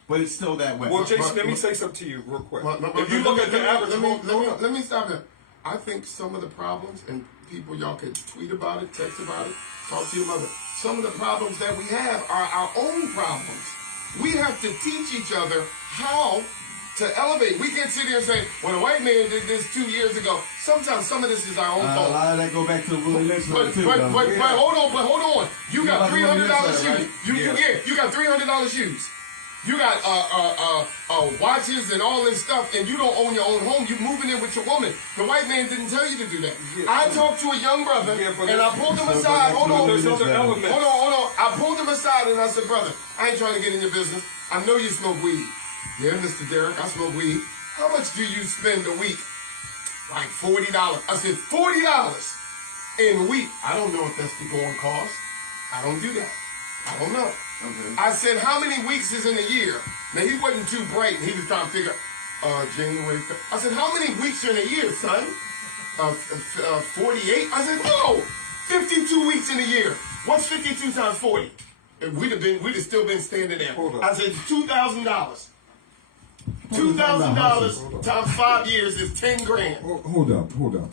But it's still that way. Well, Jason, let me say something to you real quick. If you look at the average, let me stop there. I think some of the problems, and people, y'all can tweet about it, text about it, talk to your mother. Some of the problems that we have are our own problems. We have to teach each other how to elevate. We can't sit here and say, well, a white man did this 2 years ago. Sometimes some of this is our own fault. A lot of that go back to Willie Lynch too. But hold on. You got $300 shoes. You got $300 shoes. You got watches and all this stuff, and you don't own your own home. You're moving in with your woman. The white man didn't tell you to do that. Yeah. I talked to a young brother, and I pulled him aside. Hold on. I pulled him aside, and I said, brother, I ain't trying to get in your business. I know you smoke weed. Yeah, Mr. Derek, I smoke weed. how much do you spend a week? Like $40. I said, $40 in a week. I don't know if that's the going cost. I don't do that. I don't know. Okay. I said, how many weeks is in a year? Now, he wasn't too bright, and he was trying to figure January. I said, how many weeks are in a year, son? 48? I said, no, 52 weeks in a year. What's 52 times 40? And we'd have still been standing there. Hold on. I said, $2,000. $2,000 times 5 years is 10 grand. Hold up.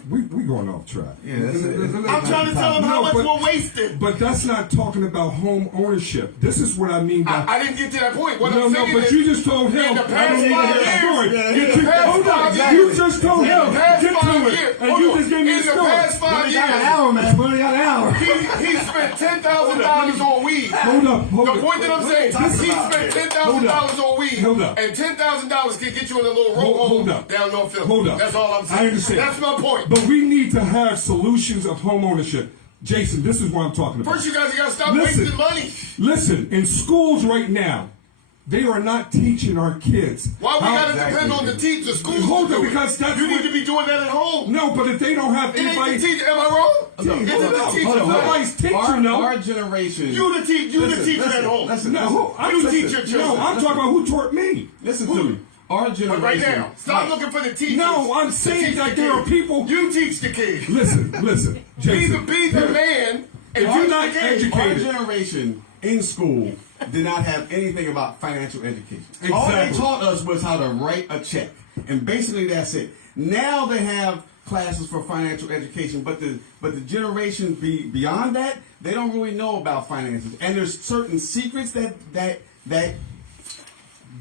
We going off track. Yeah, that's it. I'm trying to tell him how much we're wasting. But that's not talking about home ownership. This is what I mean by. I didn't get to that point. What No, I'm no, saying but is, you just told him. in the I past don't need to 5 hear the story. years, Get in the to- past hold on. 5 years, You just told in him. the past Get 5 to years, it. And hold you on. just gave me In the the story. past 5 years, man. Buddy got an hour. he spent $10,000 on weed. Hold up. The point that I'm saying, he spent $10,000 on weed, Hold up. and $10,000 can get you in a little row Hold home up. down North Philly. Hold up. That's all I'm saying. I understand. That's my point. But we need to have solutions of home ownership. Jason, this is what I'm talking about. First, you guys got to stop Listen. wasting money. Listen, in schools right now, they are not teaching our kids. Why we how- got to depend on the teachers, schools? Hold to on, do it? because that's you what- need to be doing that at home. No, but if they don't have It ain't anybody. the teacher. Am I wrong? Is it the teacher? hold on. Nobody's teaching them. Our generation. You the teacher. Listen, at home. Listen, No, who, I'm You listen, teach your children. No, I'm talking about who taught me. listen to me. Our generation. But right now, stop looking for the teachers. No, I'm to saying teach that the there are kids. people. You teach the kids. Listen, Jason. Be the man. And If you're teach not the kids. educated- Our generation in school did not have anything about financial education. All they Exactly. taught us was how to write a check, and basically that's it. Now they have classes for financial education, but the generation beyond that, they don't really know about finances, and there's certain secrets that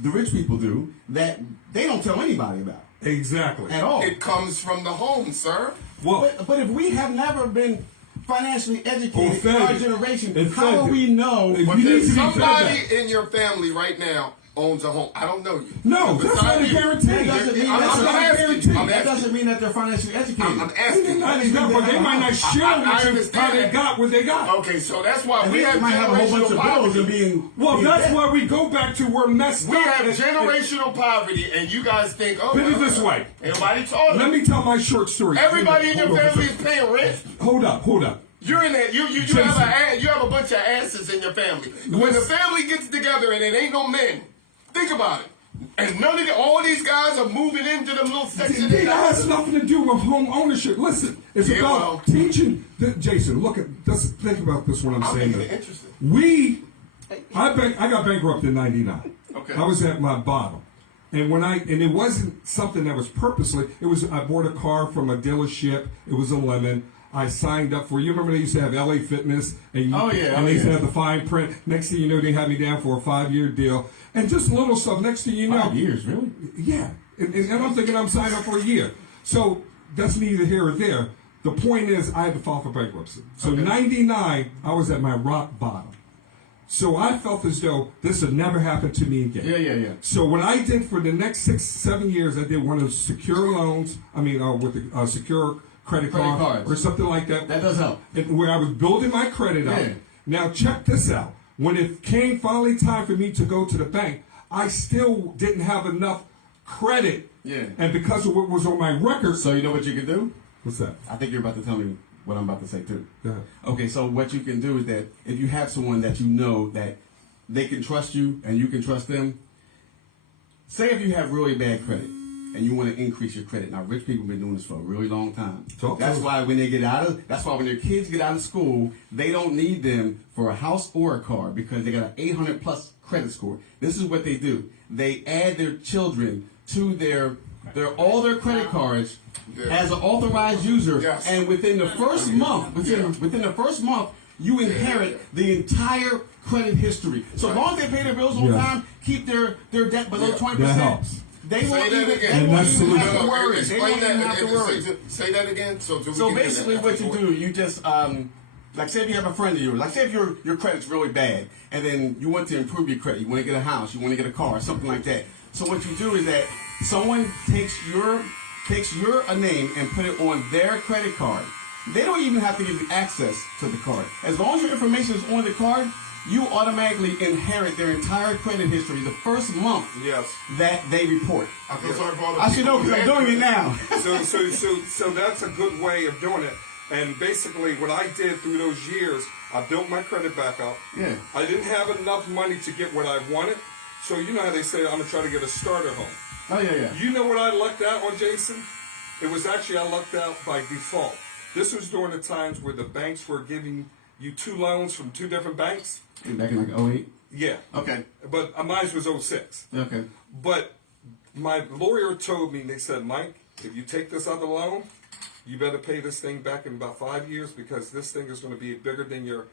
the rich people do that they don't tell anybody about Exactly. at all. It comes from the home, sir. Well, But if we have never been financially educated fed. in our generation, And how fed. will we know? If But you need there's to be fed somebody that. in your family right now owns a home. I don't know you. No, But that's beside not a you- guarantee. That doesn't mean I'm that's asking. I'm that asking. doesn't mean that they're financially educated. I'm asking. Not even that, but they might not share I with you understand how they that. got what they got. Okay, so that's why And we they have might have a whole bunch generational of bills and poverty. being. Well, being that's dead. why we go back to we're messed We up. have And- generational poverty, and you guys think, oh, Put it this way. Everybody taught Let them. me tell my short story. Everybody in your Hold on family a is second. paying rent. Hold up. You're in that. You have a bunch of asses in your family. When the family gets together and it ain't no men, think about it. And all these guys are moving into them little sections. That has nothing to do with home ownership. Listen, it's Yeah, about well. teaching. Jason, look at. Just think about this when I'm saying making it this. interesting. I got bankrupt in '99. Okay. I was at my bottom, and it wasn't something that was purposely. It was I bought a car from a dealership. It was a lemon. I signed up for. You remember they used to have LA Fitness, and they used to have the fine print. Next thing you know, they had me down for a 5-year deal, and just little stuff. Next thing you know, 5 years, really? yeah, and I'm thinking I'm signed up for a year. So that's neither here or there. The point is, I had to file for bankruptcy. So '99, I was at my rock bottom. So I felt as though this would never happen to me again. Yeah. So what I did for the next 6-7 years, I did one of those secure loans. With the secure credit card cards. or something like that. That does help. Where I was building my credit up. Yeah. Now check this out. When it came finally time for me to go to the bank, I still didn't have enough credit. Yeah. And because of what was on my record. So you know what you can do? What's that? I think you're about to tell me what I'm about to say too. Go ahead. Okay, so what you can do is that if you have someone that you know that they can trust you and you can trust them, say if you have really bad credit and you want to increase your credit. Now, rich people have been doing this for a really long time. That's why when their kids get out of school, they don't need them for a house or a car because they got an 800 plus credit score. This is what they do. They add their children to all their credit cards as an authorized user, and within the first month, within the first month, you inherit the entire credit history. So as long as they pay their bills on time, keep their debt below 20%. That helps. They won't Say that even, again. they won't that's even have solution. to worry. They Explain won't even that. have to worry. Say that again. So Basically what you do, you just, like say if you have a friend of yours, like say if your credit's really bad, and then you want to improve your credit, you want to get a house, you want to get a car, something like that. So what you do is that someone takes your name and put it on their credit card. They don't even have to give you access to the card. As long as your information is on the card, you automatically inherit their entire credit history the first month Yes. that they report. I feel sorry for all the I should know because I'm doing it now. So that's a good way of doing it. And basically, what I did through those years, I built my credit back up. Yeah. I didn't have enough money to get what I wanted. So you know how they say, I'm going to try to get a starter home. Oh, yeah. You know what I lucked out on, Jason? It was actually, I lucked out by default. This was during the times where the banks were giving you 2 loans from 2 different banks. Back in like 08? Yeah. Okay. But mine was 06. Okay. But my lawyer told me, they said, Mike, if you take this other loan, you better pay this thing back in about 5 years because this thing is going to be bigger than your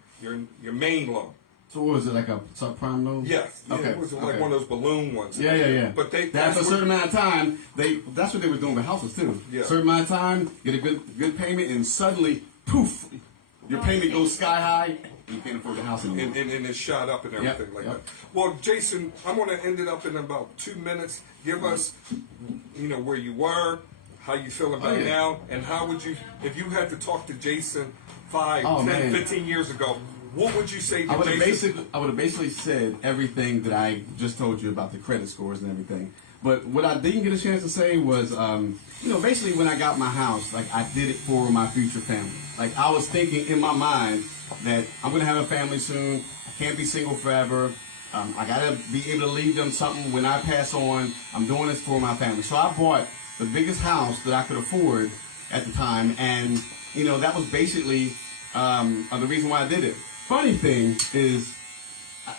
main loan. So what was it, like a subprime loan? Yes. Yeah, Okay. it was like Okay. one of those balloon ones. Yeah. But that's a certain amount of time. That's what they were doing with houses too. Yeah. Certain amount of time, get a good payment, and suddenly, poof, your payment goes sky high. And you can't afford the house anymore. And it shot up and everything like Yep. that. Well, Jason, I'm going to end it up in about 2 minutes. Give us, where you were, how you feel about yeah. now, and how would you, if you had to talk to Jason 5, 10, man. 15 years ago, what would you say to I would Jason? have basically said everything that I just told you about the credit scores and everything. But what I didn't get a chance to say was, basically when I got my house, like I did it for my future family. Like I was thinking in my mind that I'm gonna have a family soon. I can't be single forever. I gotta be able to leave them something when I pass on. I'm doing this for my family. So I bought the biggest house that I could afford at the time, and that was basically the reason why I did it. Funny thing is,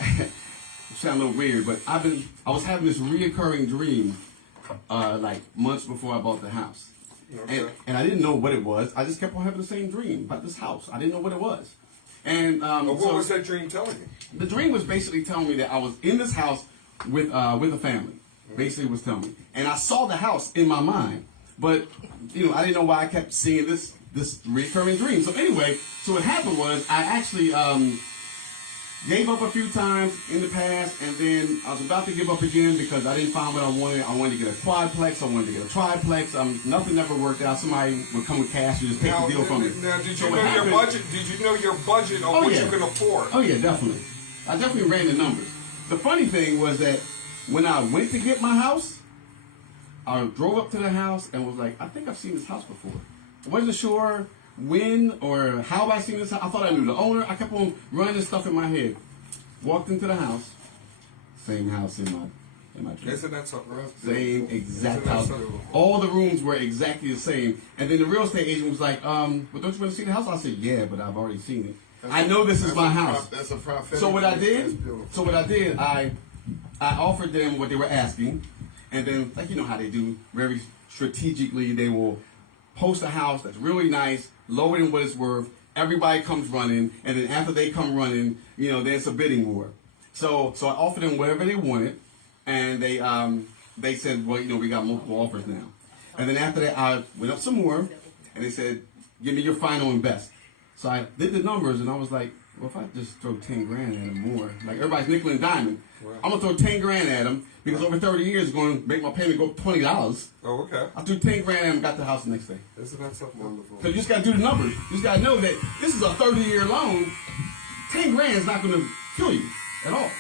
it sounds a little weird, but I was having this reoccurring dream like months before I bought the house. Okay. And I didn't know what it was. I just kept on having the same dream about this house. I didn't know what it was. And What was that dream telling you? the dream was basically telling me that I was in this house with a family. Basically, it was telling me, and I saw the house in my mind, but I didn't know why I kept seeing this recurring dream. So anyway, so what happened was I actually gave up a few times in the past, and then I was about to give up again because I didn't find what I wanted. I wanted to get a quadplex. I wanted to get a triplex. Nothing ever worked out. Somebody would come with cash and just take the deal from me. Now, did So you what know your happened- budget? Did you know your budget on what you can afford? Oh yeah, definitely. I definitely ran the numbers. The funny thing was that when I went to get my house, I drove up to the house and was like, I think I've seen this house before. I wasn't sure when or how I seen this house. I thought I knew the owner. I kept on running this stuff in my head. Walked into the house, same house in my dream. Isn't that something? Same exact Isn't that house. something? All the rooms were exactly the same. And then the real estate agent was like, well, don't you want to see the house? I said, yeah, but I've already seen it. I know this is my house. That's a prophetic. So what I That's did, beautiful. I offered them what they were asking, and then like you know how they do, very strategically, they will post a house that's really nice, lower than what it's worth. Everybody comes running, and then after they come running, there's a bidding war. So I offered them whatever they wanted, and they said, well, we got multiple offers now. And then after that, I went up some more, and they said, give me your final and best. So I did the numbers, and I was like, well, if I just throw 10 grand at them more, like everybody's nickel and diamond, I'm gonna throw 10 grand at them because over 30 years, it's gonna make my payment go up $20. Oh, okay. I threw 10 grand and got the house the next day. Isn't that something wonderful? So you just gotta do the numbers. You just gotta know that this is a 30-year loan. 10 grand is not gonna kill you at all.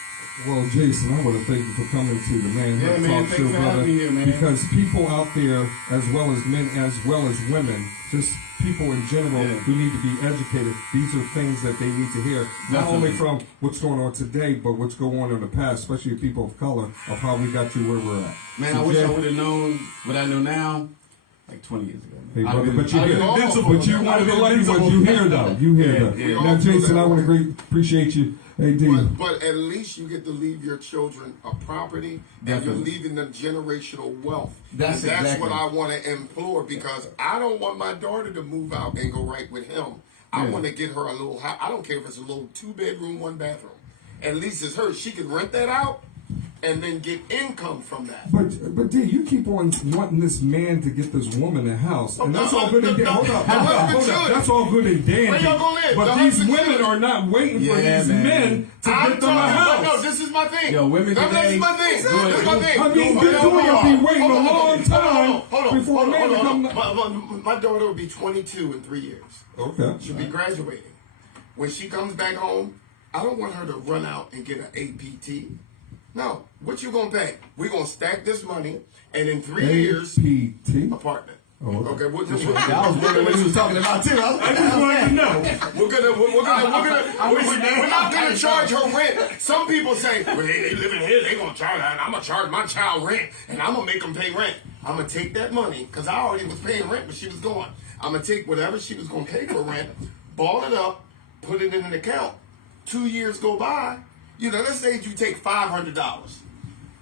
Well, Jason, I want to thank you for coming to the Man Yeah, Talk man, Show, thanks for brother. having me here, man. Because people out there, as well as men, as well as women, just people in general Yeah. who need to be educated. These are things that they need to hear, not Definitely. only from what's going on today, but what's going on in the past, especially people of color, of how we got to where we're at. Man, So, I wish Jay, I would have known what I know now like 20 years ago. Hey, I'd brother, been- but you're I'd here. been invincible. But you're one of the I'd been lucky ones. invincible. You here though. You here Yeah, though. yeah. Now, Jason, I want to appreciate you. Hey, D. But at least you get to leave your children a property, and you're Definitely. leaving them generational wealth. That's and that's exactly. what I want to implore, because I don't want my daughter to move out and go right with him. I Yeah. want to get her a little house. I don't care if it's a little 2-bedroom, 1-bathroom. At least it's hers. She can rent that out and then get income from that. But D, you keep on wanting this man to get this woman a house, and that's No, all good and no, dandy. Hold no, up, the hold up, husband hold up. should. That's all good and dandy. Where y'all gonna live? But The these husband women should. are not waiting for Yeah, these man. men to I'm get them a talking about, house. no, this is my thing. Yo, women This today- is my thing. Exactly. This is my thing. I mean, Hold good on, dude hold will on. be waiting Hold a on, long time hold on, before a man to come. My daughter will be 22 in 3 years. Okay. She'll be graduating. When she comes back home, I don't want her to run out and get an APT. No, what you gonna pay? We gonna stack this money, and in 3 years, APT? apartment. Oh, okay. Okay, what, I was wondering what he was talking about too. I just wanted to know. we're not gonna charge her rent. Some people say, well, they living here, they gonna charge her, and I'm gonna charge my child rent, and I'm gonna make them pay rent. I'm gonna take that money, because I already was paying rent when she was gone. I'm gonna take whatever she was gonna pay for rent, ball it up, put it in an account. 2 years go by, let's say you take $500.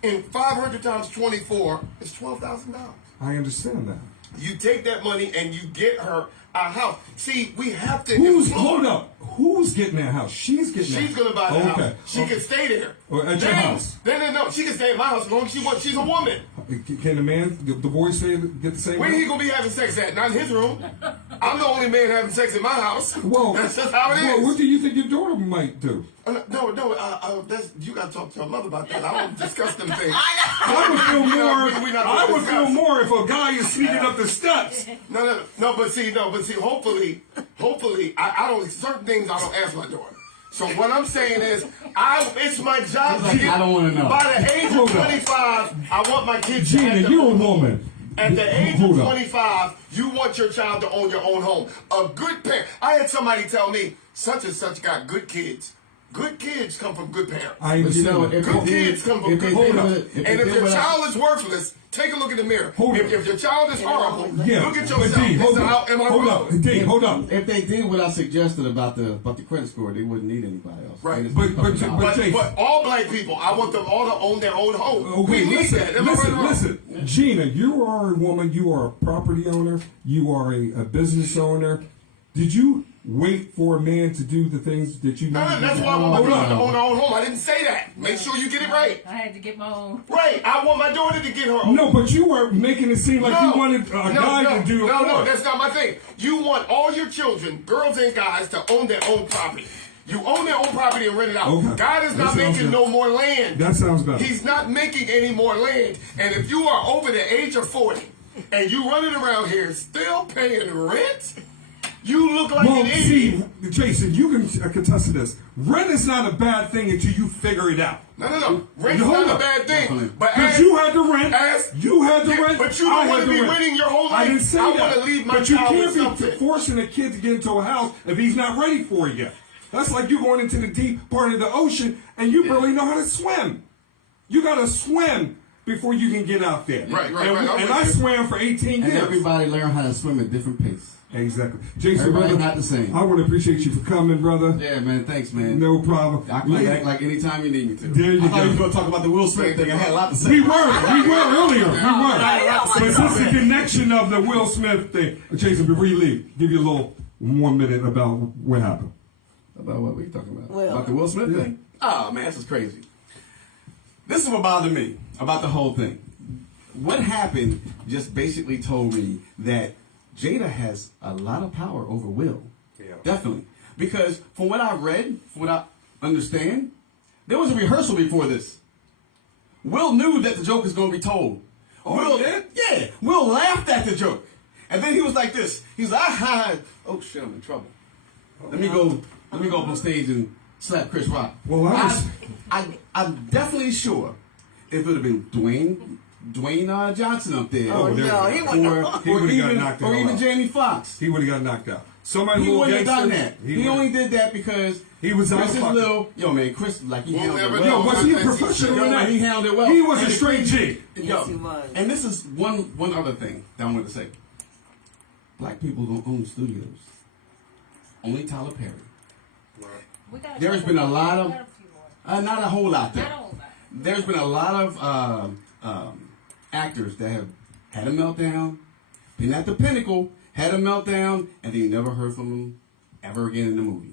And 500 times 24 is $12,000. I understand that. You take that money and you get her a house. See, we have to. Hold up. Who's getting that house? She's getting that. She's gonna buy the house. She can stay there. Or at your house. No. She can stay at my house as long as she wants. She's a woman. Can the man, the boy, say get the same? Where he gonna be having sex at? Not in his room. I'm the only man having sex in my house. Well, that's just how it is. What do you think your daughter might do? No. That's, you gotta talk to her mother about that. I don't discuss them things. I would feel more. I would feel more if a guy is sneaking up the steps. No. But see, hopefully, I don't. Certain things I don't ask my daughter. So what I'm saying is, it's my job to get. I don't want to know. By the age of 25, I want my kids. Gina, you're a woman. At the age of 25, you want your child to own your own home. A good parent. I had somebody tell me, such and such got good kids. Good kids come from good parents. I understand. Good kids come from good parents. And if your child child is worthless, take a look in the mirror. If your child is horrible, look at yourself. Hold up. If they did what I suggested about the credit score, they wouldn't need anybody else. Right. But all black people, I want them all to own their own home. Okay, We need that. Am I right or wrong? listen. Gina, you are a woman. You are a property owner. You are a business owner. Did you wait for a man to do the things that you need? That's why I want my daughter to own her own home. I didn't say that. Make sure you get it right. I had to get my own. Right. I want my daughter to get her own. No, but you were making it seem like you wanted a guy to do it. No, that's not my thing. You want all your children, girls and guys, to own their own property. You own their own property and rent it out. Okay. God is not making no more land. That sounds better. He's not making any more land. And if you are over the age of 40 and you running around here still paying rent, you look like an idiot. See, Jason, you can contest to this. Rent is not a bad thing until you figure it out. No. Rent's not a bad thing. But you had to rent. You had to rent. But you don't want to be renting your whole life. I didn't say that. I want to leave my but you child with can't something. be forcing a kid to get into a house if he's not ready for it yet. That's like you going into the deep part of the ocean and you barely know how to swim. You got to swim before you can get out there. Right. And I swam for 18 years. And everybody learn how to swim at different pace. Exactly. Jason, everybody brother, not the same. I want to appreciate you for coming, brother. Yeah, man. Thanks, man. No problem. I can act like anytime you need me to. There you I thought go. you were going to talk about the Will Smith thing. I had a lot to say. We were earlier. But since the connection of the Will Smith thing, Jason, before you leave, give you a little 1 minute about what happened. About what were you talking about? Well, about the Will Smith thing? Oh, man, this is crazy. This is what bothered me about the whole thing. What happened just basically told me that Jada has a lot of power over Will. Yeah. Definitely. Because from what I read, from what I understand, there was a rehearsal before this. Will knew that the joke was going to be told. Oh, Will he did? Yeah. Will laughed at the joke. And then he was like this. He's like, oh shit, I'm in trouble. Let me go up on stage and slap Chris Rock. Well, I'm definitely sure if it would have been Dwayne Johnson up there, Oh, no, he wouldn't have. or even Jamie Foxx, He would have got knocked out. Somebody he wouldn't have done that. He He only did that because He was out Chris of is pocket. little. Yo, man, Chris, like, he We'll handled it never well. know. Was he a professional Yo, in man, that? he handled it well. He was And a the straight crazy- G. Yes, he was. And this is one other thing that I wanted to say. Black people don't own studios. Only Tyler Perry. We got There's been a lot of, we got a few more. not a whole lot there. Not a whole lot. There's been a lot of actors that have had a meltdown, been at the pinnacle, had a meltdown, and then you never heard from them ever again in the movie.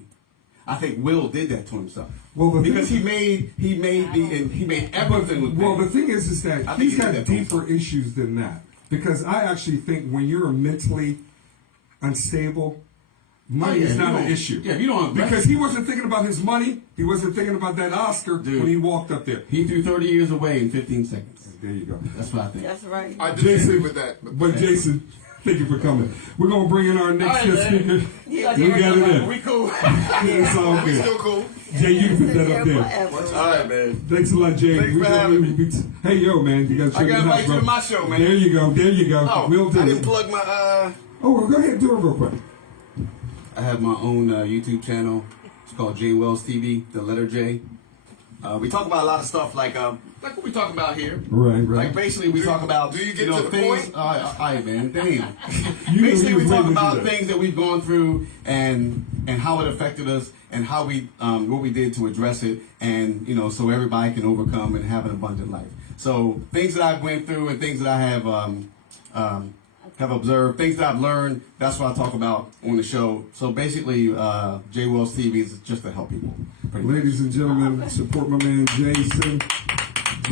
I think Will did that to himself. Well, because he made everything look Well, bad. the thing is that I think he's he did got that to deeper issues than that. Because I actually think when you're mentally unstable, money is not an issue. Yeah, if you don't. Because he wasn't thinking about his money. He wasn't thinking about that Oscar when he walked up there. He threw 30 years away in 15 seconds. There you go. That's what I think. That's right. I disagree with that. But Jason, Thank you for coming. We're gonna bring in our next guest speaker. We got it in. We cool. It's all We good. still cool. Jay, you can put that up there. All right, man. Thanks a lot, Jay. Thanks for having me. Hey, yo, man, you gotta check I got it out, invited bro. to my show, man. There you go. There you go. Oh, We'll do I it. didn't plug my. Oh, well, go ahead and do it real quick. I have my own YouTube channel. It's called J Wells TV, the letter J. We talk about a lot of stuff like what we talk about here. Right, Like right. basically we talk about do you get to the things. point? All right, man. Damn. You Basically, we was talk waiting to about do that. things that we've gone through and how it affected us and how we what we did to address it, and so everybody can overcome and have an abundant life. So things that I've went through and things that I have observed, things that I've learned. That's what I talk about on the show. So basically, J Wells TV is just to help people. pretty much. Ladies and gentlemen, support my man Jason,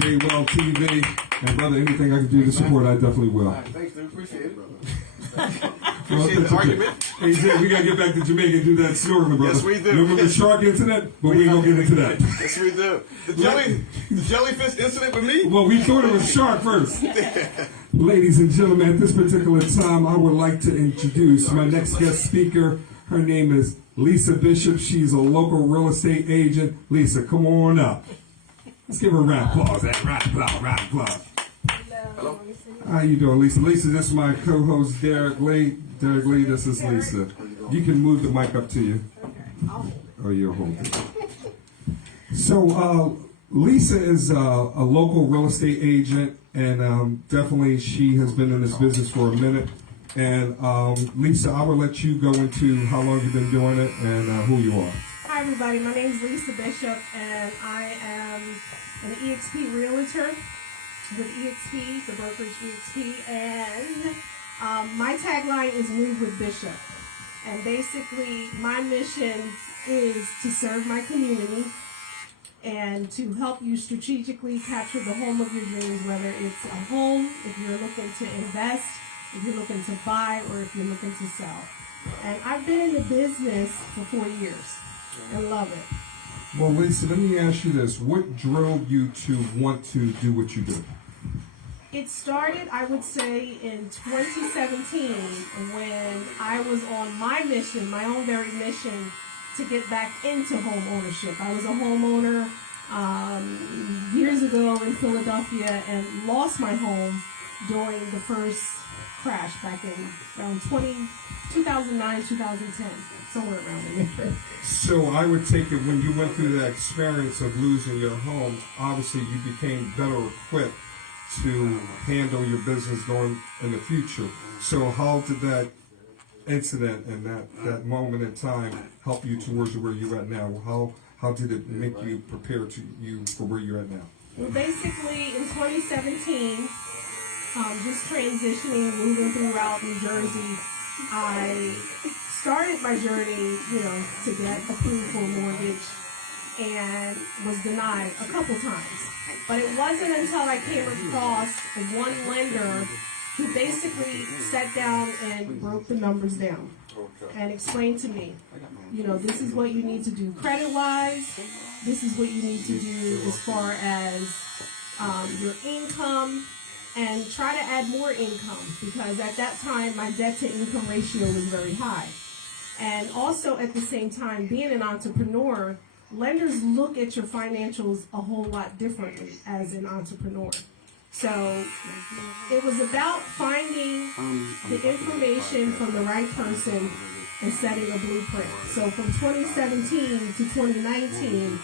J Well TV, and brother, anything I can do to support, I definitely will. All right, thanks, dude. Appreciate it. Well, Appreciate the argument. Hey Jay, we gotta get back to Jamaica and do that snorkeling, brother. Yes, we do. You remember the shark incident? But we ain't gonna get into that. Yes, we do. The jellyfish incident with me? Well, we thought it was shark first. Ladies and gentlemen, at this particular time, I would like to introduce my next guest speaker. Her name is Lisa Bishop. She's a local real estate agent. Lisa, come on up. Let's give her a round of applause. Round of applause. Hello. How you doing, Lisa? Lisa, this is my co-host, Derek Lee. Derek Lee, this is Lisa. You can move the mic up to you. Oh, you're holding it. So, Lisa is a local real estate agent, and definitely she has been in this business for a minute. And Lisa, I will let you go into how long you've been doing it and who you are. Hi everybody, my name is Lisa Bishop and I am an EXP realtor with EXP, the brokerage EXP, and my tagline is Move with Bishop. And basically my mission is to serve my community and to help you strategically capture the home of your dreams, whether it's a home, if you're looking to invest, if you're looking to buy, or if you're looking to sell. And I've been in the business for 4 years and love it. Well, Lisa, let me ask you this. What drove you to want to do what you do? It started, I would say, in 2017 when I was on my mission, my own very mission, to get back into home ownership. I was a homeowner years ago in Philadelphia and lost my home during the first crash back in around 2009, 2010, somewhere around in there. So I would take it when you went through that experience of losing your home, obviously you became better equipped to handle your business going in the future. So how did that incident and that moment in time help you towards where you're at now? How did it make you prepare to you for where you're at now? Well, basically, in 2017, just transitioning, moving throughout New Jersey, I started my journey, to get approved for a mortgage and was denied a couple times. But it wasn't until I came across one lender who basically sat down and broke the numbers down and explained to me, this is what you need to do credit-wise, this is what you need to do as far as your income, and try to add more income, because at that time my debt-to-income ratio was very high. And also at the same time, being an entrepreneur, lenders look at your financials a whole lot differently as an entrepreneur. So it was about finding the information from the right person and setting a blueprint. So from 2017 to 2019,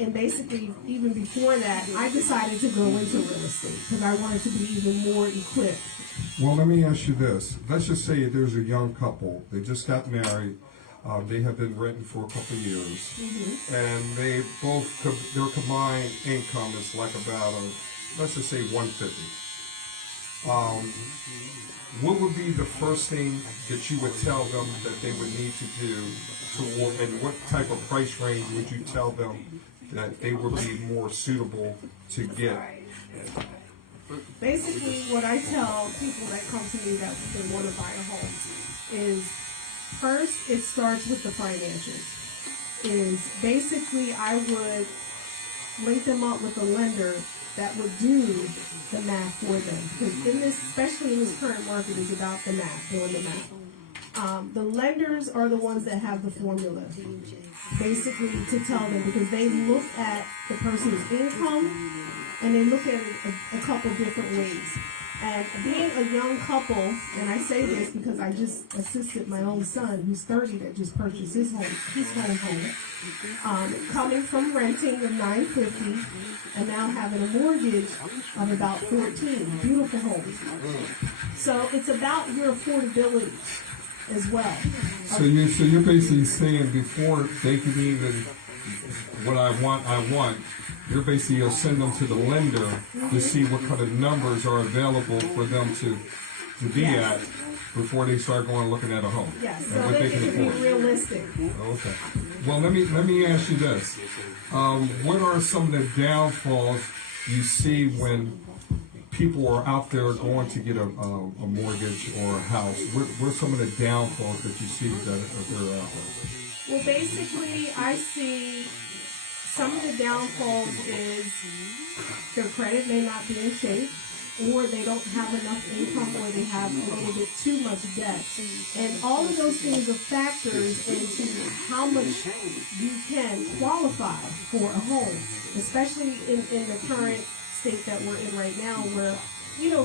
and basically even before that, I decided to go into real estate because I wanted to be even more equipped. Well, let me ask you this. Let's just say there's a young couple. They just got married. They have been renting for a couple of years. And they both, their combined income is like about, let's just say 150. What would be the first thing that you would tell them that they would need to do and what type of price range would you tell them that they would be more suitable to get? Basically, what I tell people that come to me that they want to buy a home is, first, it starts with the financials. Is basically I would link them up with a lender that would do the math for them. Because in this, especially in this current market, is about the math, doing the math. The lenders are the ones that have the formula, basically to tell them, because they look at the person's income and they look at it a couple different ways. And being a young couple, and I say this because I just assisted my own son, who's 30, that just purchased his home, coming from renting of $950 and now having a mortgage of about 14, beautiful homes. So it's about your affordability as well. So you're basically saying before they can even what I want. You're basically you'll send them to the lender to see what kind of numbers are available for them to be at before they start going looking at a home. Yes, and so what they can it can afford. be realistic. Okay. Well, let me ask you this: what are some of the downfalls you see when people are out there going to get a mortgage or a house? What are some of the downfalls that you see that are out there? Well, basically, I see some of the downfalls is their credit may not be in shape, or they don't have enough income, or they have a little bit too much debt. And all of those things are factors into how much you can qualify for a home, especially in the current state that we're in right now, where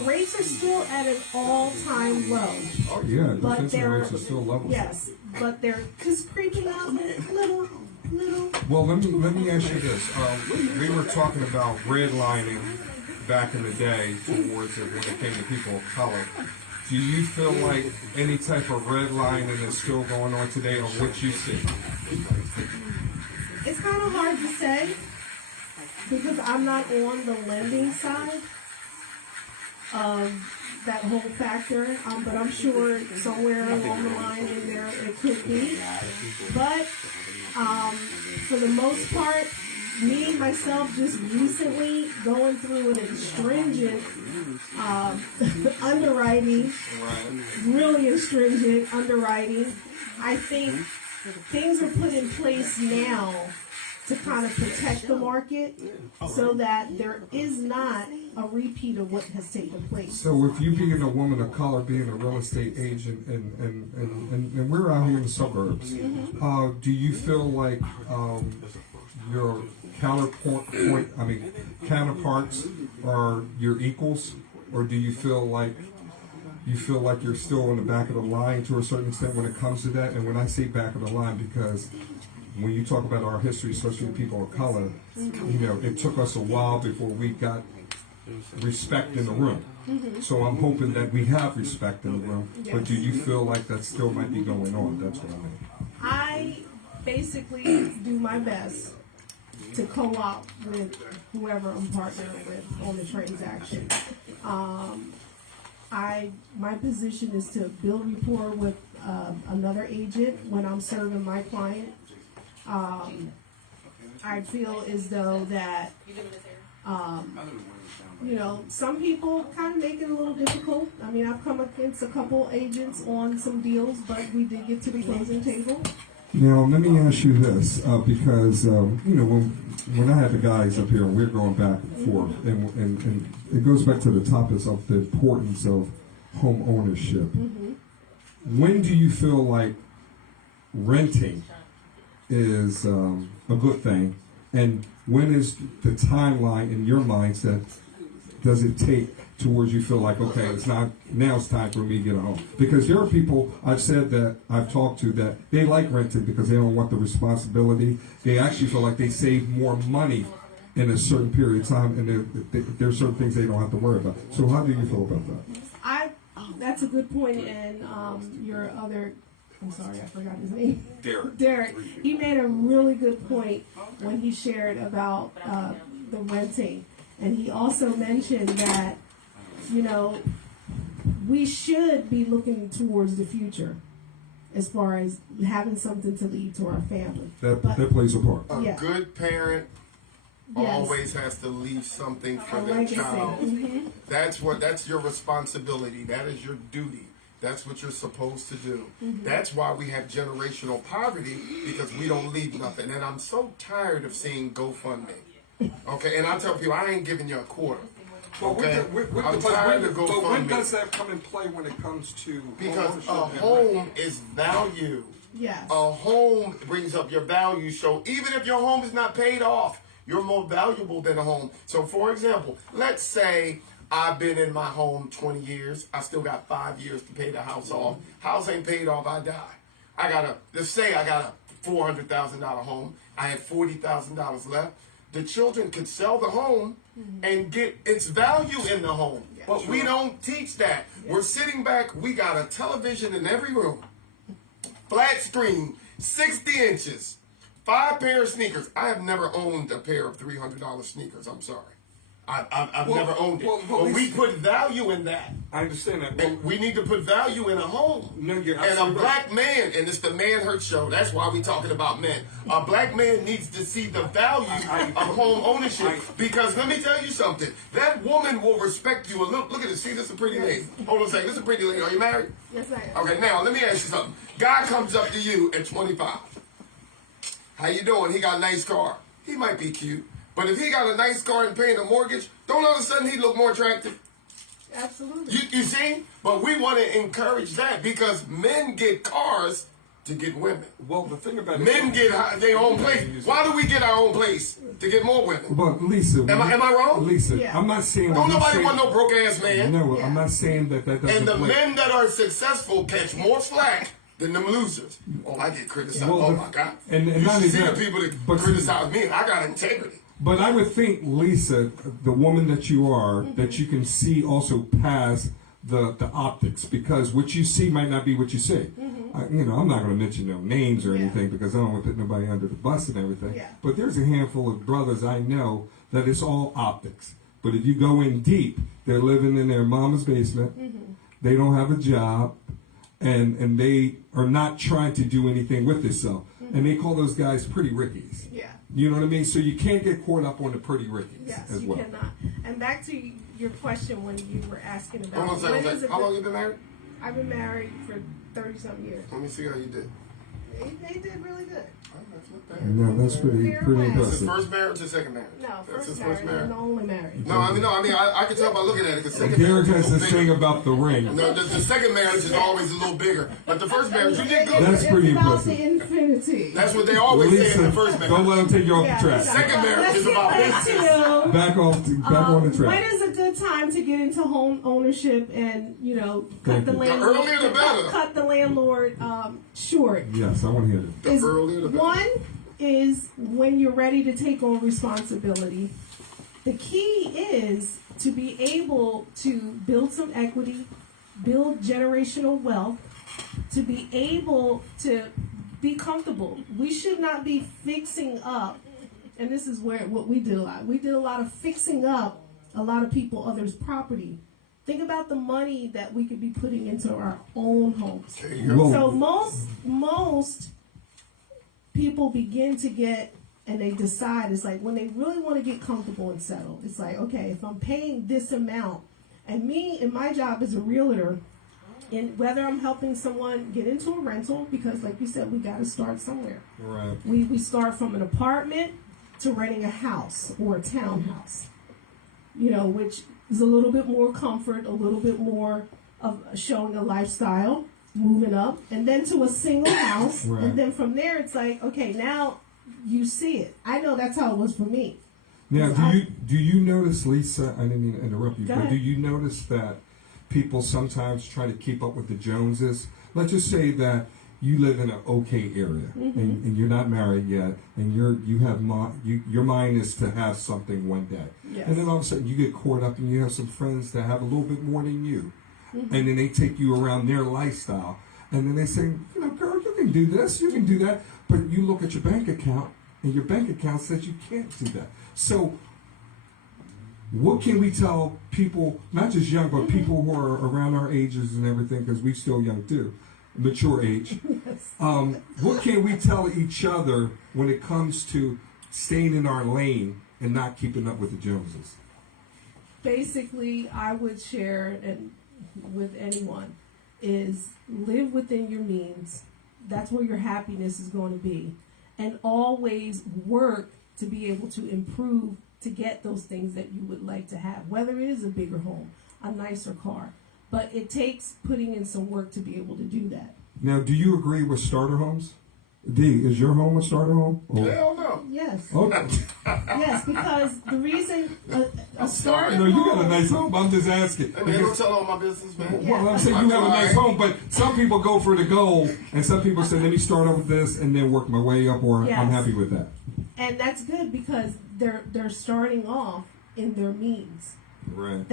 rates are still at an all-time low. Oh yeah, the But fencing they're rates are still levels. yes, but they're just creeping up little. Well, let me ask you this: we were talking about redlining back in the day towards it when it came to people of color. Do you feel like any type of redlining is still going on today, or what you see? It's kind of hard to say because I'm not on the lending side of that whole factor, but I'm sure somewhere along the line in there it could be. But for the most part, me myself just recently going through an stringent underwriting, really stringent underwriting. I think things are put in place now to kind of protect the market so that there is not a repeat of what has taken place. So if you being a woman of color, being a real estate agent, and we're out here in the suburbs, do you feel like your counterparts are your equals, or do you feel like you're still in the back of the line to a certain extent when it comes to that? And when I say back of the line, because when you talk about our history, especially people of color, it took us a while before we got respect in the room. So I'm hoping that we have respect in the room. But do you feel like that still might be going on? That's what I mean. I basically do my best to co-op with whoever I'm partnering with on the transaction. My position is to build rapport with another agent when I'm serving my client. I feel as though that some people kind of make it a little difficult. I mean, I've come against a couple agents on some deals, but we did get to the closing table. Now, let me ask you this, because when I had the guys up here, we're going back and forth, and it goes back to the topics of the importance of home ownership. When do you feel like renting is a good thing, and when is the timeline in your mindset does it take towards you feel like, okay, it's time for me to get a home? Because there are people I've talked to that they like renting because they don't want the responsibility. They actually feel like they save more money in a certain period of time, and there are certain things they don't have to worry about. So how do you feel about that? That's a good point, and your other, I'm sorry, I forgot his name. Derek. He made a really good point when he shared about the renting. And he also mentioned that, we should be looking towards the future as far as having something to leave to our family. That plays a part. A good parent always has to leave something for their child. That's your responsibility. That is your duty. That's what you're supposed to do. That's why we have generational poverty, because we don't leave nothing. And I'm so tired of seeing GoFundMe. Okay, and I tell people I ain't giving you a quarter. But Okay, I'm but tired when, of go but when fund me. does that come in play when it comes to Because ownership a and home is value. Yes. A home brings up your value. So even if your home is not paid off, you're more valuable than a home. So for example, let's say I've been in my home 20 years. I still got 5 years to pay the house off. House ain't paid off, I die. Let's say I got a $400,000 home. I had $40,000 left. The children could sell the home and get its value in the home. But we don't teach that. We're sitting back, we got a television in every room. Flat screen, 60 inches, 5 pair of sneakers. I have never owned a pair of $300 sneakers. I'm sorry. I've never owned it. But we put value in that. I understand that. And we need to put value in a home. No, you're and a absolutely black man, and it's the Man Hurt Show. That's why we're talking about men. A black man needs to see the value of home ownership. Because let me tell you something. That woman will respect you. Look at this. See, this is a pretty lady. Hold on a second. This is a pretty lady. Are you married? Yes, I am. Okay, now let me ask you something. Guy comes up to you at 25. How you doing? He got a nice car. He might be cute. But if he got a nice car and paying a mortgage, don't all of a sudden he look more attractive? Absolutely. You see? But we want to encourage that because men get cars to get women. Well, the thing about it, Men get their own place. Why do we get our own place? To get more women. But Lisa, Am I wrong? Lisa, Yeah. I'm not saying. Don't I'm not nobody saying- want no broke ass man. No, Yeah. I'm not saying that doesn't And the play. men that are successful catch more slack than them losers. Oh, I get criticized. Well, oh the- my God. and you not should see even the that, people that but- criticize me. I got integrity. But I would think, Lisa, the woman that you are, that you can see also past the optics, because what you see might not be what you see. I'm not going to mention no names or Yeah. anything because I don't want to put nobody under the bus and everything. Yeah. But there's a handful of brothers I know that it's all optics. But if you go in deep, they're living in their mama's basement. They don't have a job, and they are not trying to do anything with themselves. And they call those guys pretty rickies. Yeah. You know what I mean? So you can't get caught up on the pretty rickies Yes, as you well. cannot. And back to your question when you were asking about Hold on a second. when is it How long good- you been married? I've been married for 30-something years. Let me see how you did. They did really good. No, that's pretty Fair pretty way. That's his impressive. first marriage or second marriage? No, That's his first marriage and the only marriage. No, I can tell by looking at it. Because second Derek marriage has is a this little thing bigger. about the ring. No, the second marriage is always a little bigger. But the first marriage, you did good. That's pretty it's about impressive. the infinity. That's what they always say in Lisa, the first don't marriage. let him take you off Yeah, the track. Second marriage is about let's get business. back to Back on the track. when is a good time to get into home ownership and Thank cut the you. landlord The earlier the better. cut the landlord short? Yes, I want to hear that. The Is earlier the better. one is when you're ready to take on responsibility. The key is to be able to build some equity, build generational wealth, to be able to be comfortable. We should not be fixing up, and this is what we did a lot. We did a lot of fixing up a lot of others' property. Think about the money that we could be putting into our own homes. There you go. Whoa. So most people begin to get, and they decide, it's like when they really want to get comfortable and settle, it's like, okay, if I'm paying this amount, and my job as a realtor, and whether I'm helping someone get into a rental, because like you said, we got to start somewhere. Right. We start from an apartment to renting a house or a townhouse, which is a little bit more comfort, a little bit more of showing a lifestyle, moving up, and then to a single house, Right. and then from there it's like, okay, now you see it. I know that's how it was for me. Now, do you notice, Lisa? I didn't mean to interrupt you, Go but ahead. do you notice that people sometimes try to keep up with the Joneses? Let's just say that you live in an okay area and you're not married yet, and your mind is to have something one day, Yes. and then all of a sudden you get caught up and you have some friends that have a little bit more than you, and then they take you around their lifestyle, and then they say, girl, you can do this, you can do that, but you look at your bank account and your bank account says you can't do that. So what can we tell people, not just young, but people who are around our ages and everything, because we still young too, mature age. What can we tell each other when it comes to staying in our lane and not keeping up with the Joneses? Basically, I would share and with anyone is live within your means. That's where your happiness is going to be, and always work to be able to improve to get those things that you would like to have, whether it is a bigger home, a nicer car. But it takes putting in some work to be able to do that. Now, do you agree with starter homes? D, is your home a starter home? Or- Hell no. Yes. Oh, Yes, because the reason a starter no, you got a home, nice home. I'm just asking. Hey, man, don't tell all my business, man. Well, I'm saying you have a nice home, but some people go for the goal, and some people say, let me start off with this and then work my way up, or Yes. I'm happy with that. and that's good because they're starting off in their means. Right.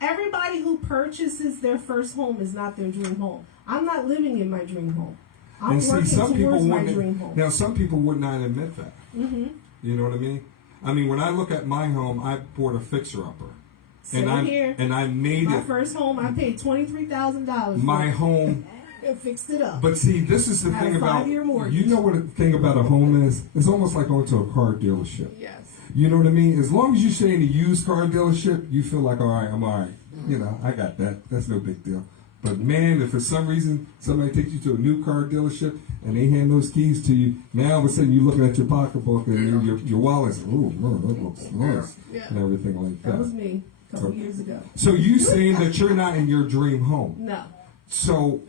Everybody who purchases their first home is not their dream home. I'm not living in my dream home. I'm And see, working some people towards my wouldn't. dream home. Now, some people would not admit that. Mm-hmm. You know what I mean? I mean, when I look at my home, I bought a fixer-upper, Same here. and I made My it first home, I paid $23,000. my home. and fixed it up. But see, this is the Had a thing about 5-year mortgage. you know what the thing about a home is. It's almost like going to a car dealership. Yes. You know what I mean? As long as you stay in a used car dealership, you feel like, all right, I'm all right. You know, I got that. That's no big deal. But man, if for some reason somebody takes you to a new car dealership and they hand those keys to you, now all of a sudden you're looking at your pocketbook and your wallet's, ooh, man, that looks nice, Yeah. and everything like That was that. me a couple Okay. years ago. So you saying that you're not in your dream home? No. So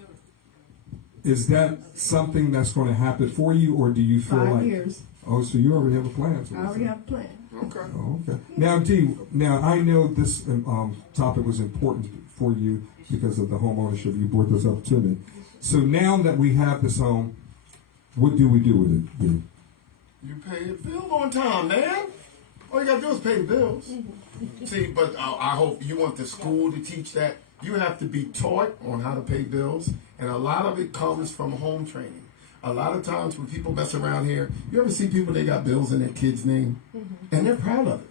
is that something that's going to happen for you, or do you feel 5 like? years. Oh, so you already have a plan. I already have a plan. Okay. Oh, okay. Now, D. Now I know this topic was important for you because of the home ownership. You brought this up to me. So now that we have this home, what do we do with it, D? You pay your bill on time, man. All you gotta do is pay the bills. See, but I hope you want the school to teach that. You have to be taught on how to pay bills, and a lot of it comes from home training. A lot of times when people mess around here, you ever see people, they got bills in their kid's name, and they're proud of it.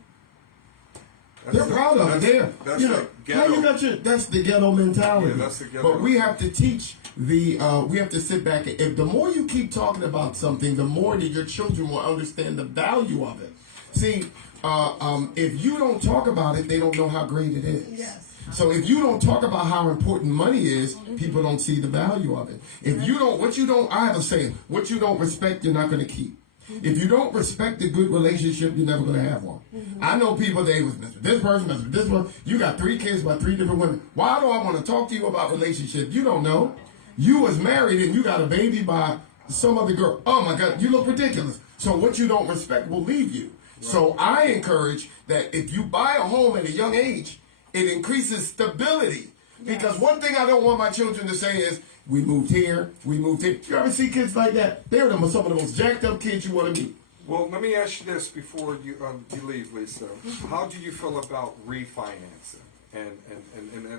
They're proud of it. That's You know, the how ghetto. you got that's the ghetto mentality. Yeah, that's the ghetto. But we have to teach we have to sit back. If the more you keep talking about something, the more that your children will understand the value of it. See, if you don't talk about it, they don't know how great it is. Yes. So if you don't talk about how important money is, people don't see the value of it. If you don't, I have a saying, what you don't respect, you're not going to keep. If you don't respect a good relationship, you're never going to have one. I know people, they was messing with this person, messing with this one. You got 3 kids by 3 different women. Why do I want to talk to you about relationship? You don't know. You was married and you got a baby by some other girl. Oh my God, you look ridiculous. So what you don't respect will leave you. Right. So I encourage that if you buy a home at a young age, it increases stability. Because one thing I don't want my children to say is, we moved here, we moved here. You ever see kids like that? They're some of the most jacked up kids you want to meet. Well, let me ask you this before you leave, Lisa. How do you feel about refinancing? And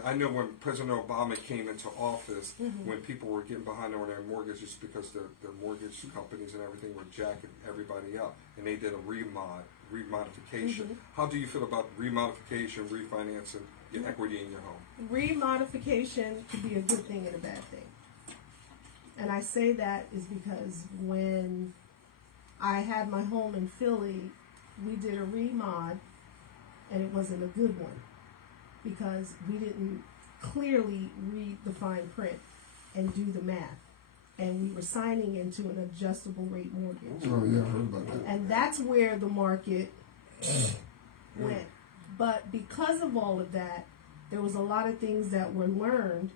I know when President Obama came into office, when people were getting behind on their mortgages because their mortgage companies and everything were jacking everybody up, and they did a remodification. How do you feel about remodification, refinancing your equity in your home? Remodification could be a good thing and a bad thing. And I say that is because when I had my home in Philly, we did a remod, and it wasn't a good one because we didn't clearly read the fine print and do the math. And we were signing into an adjustable rate mortgage. Oh yeah, I heard about that. And that's where the market went. But because of all of that, there was a lot of things that were learned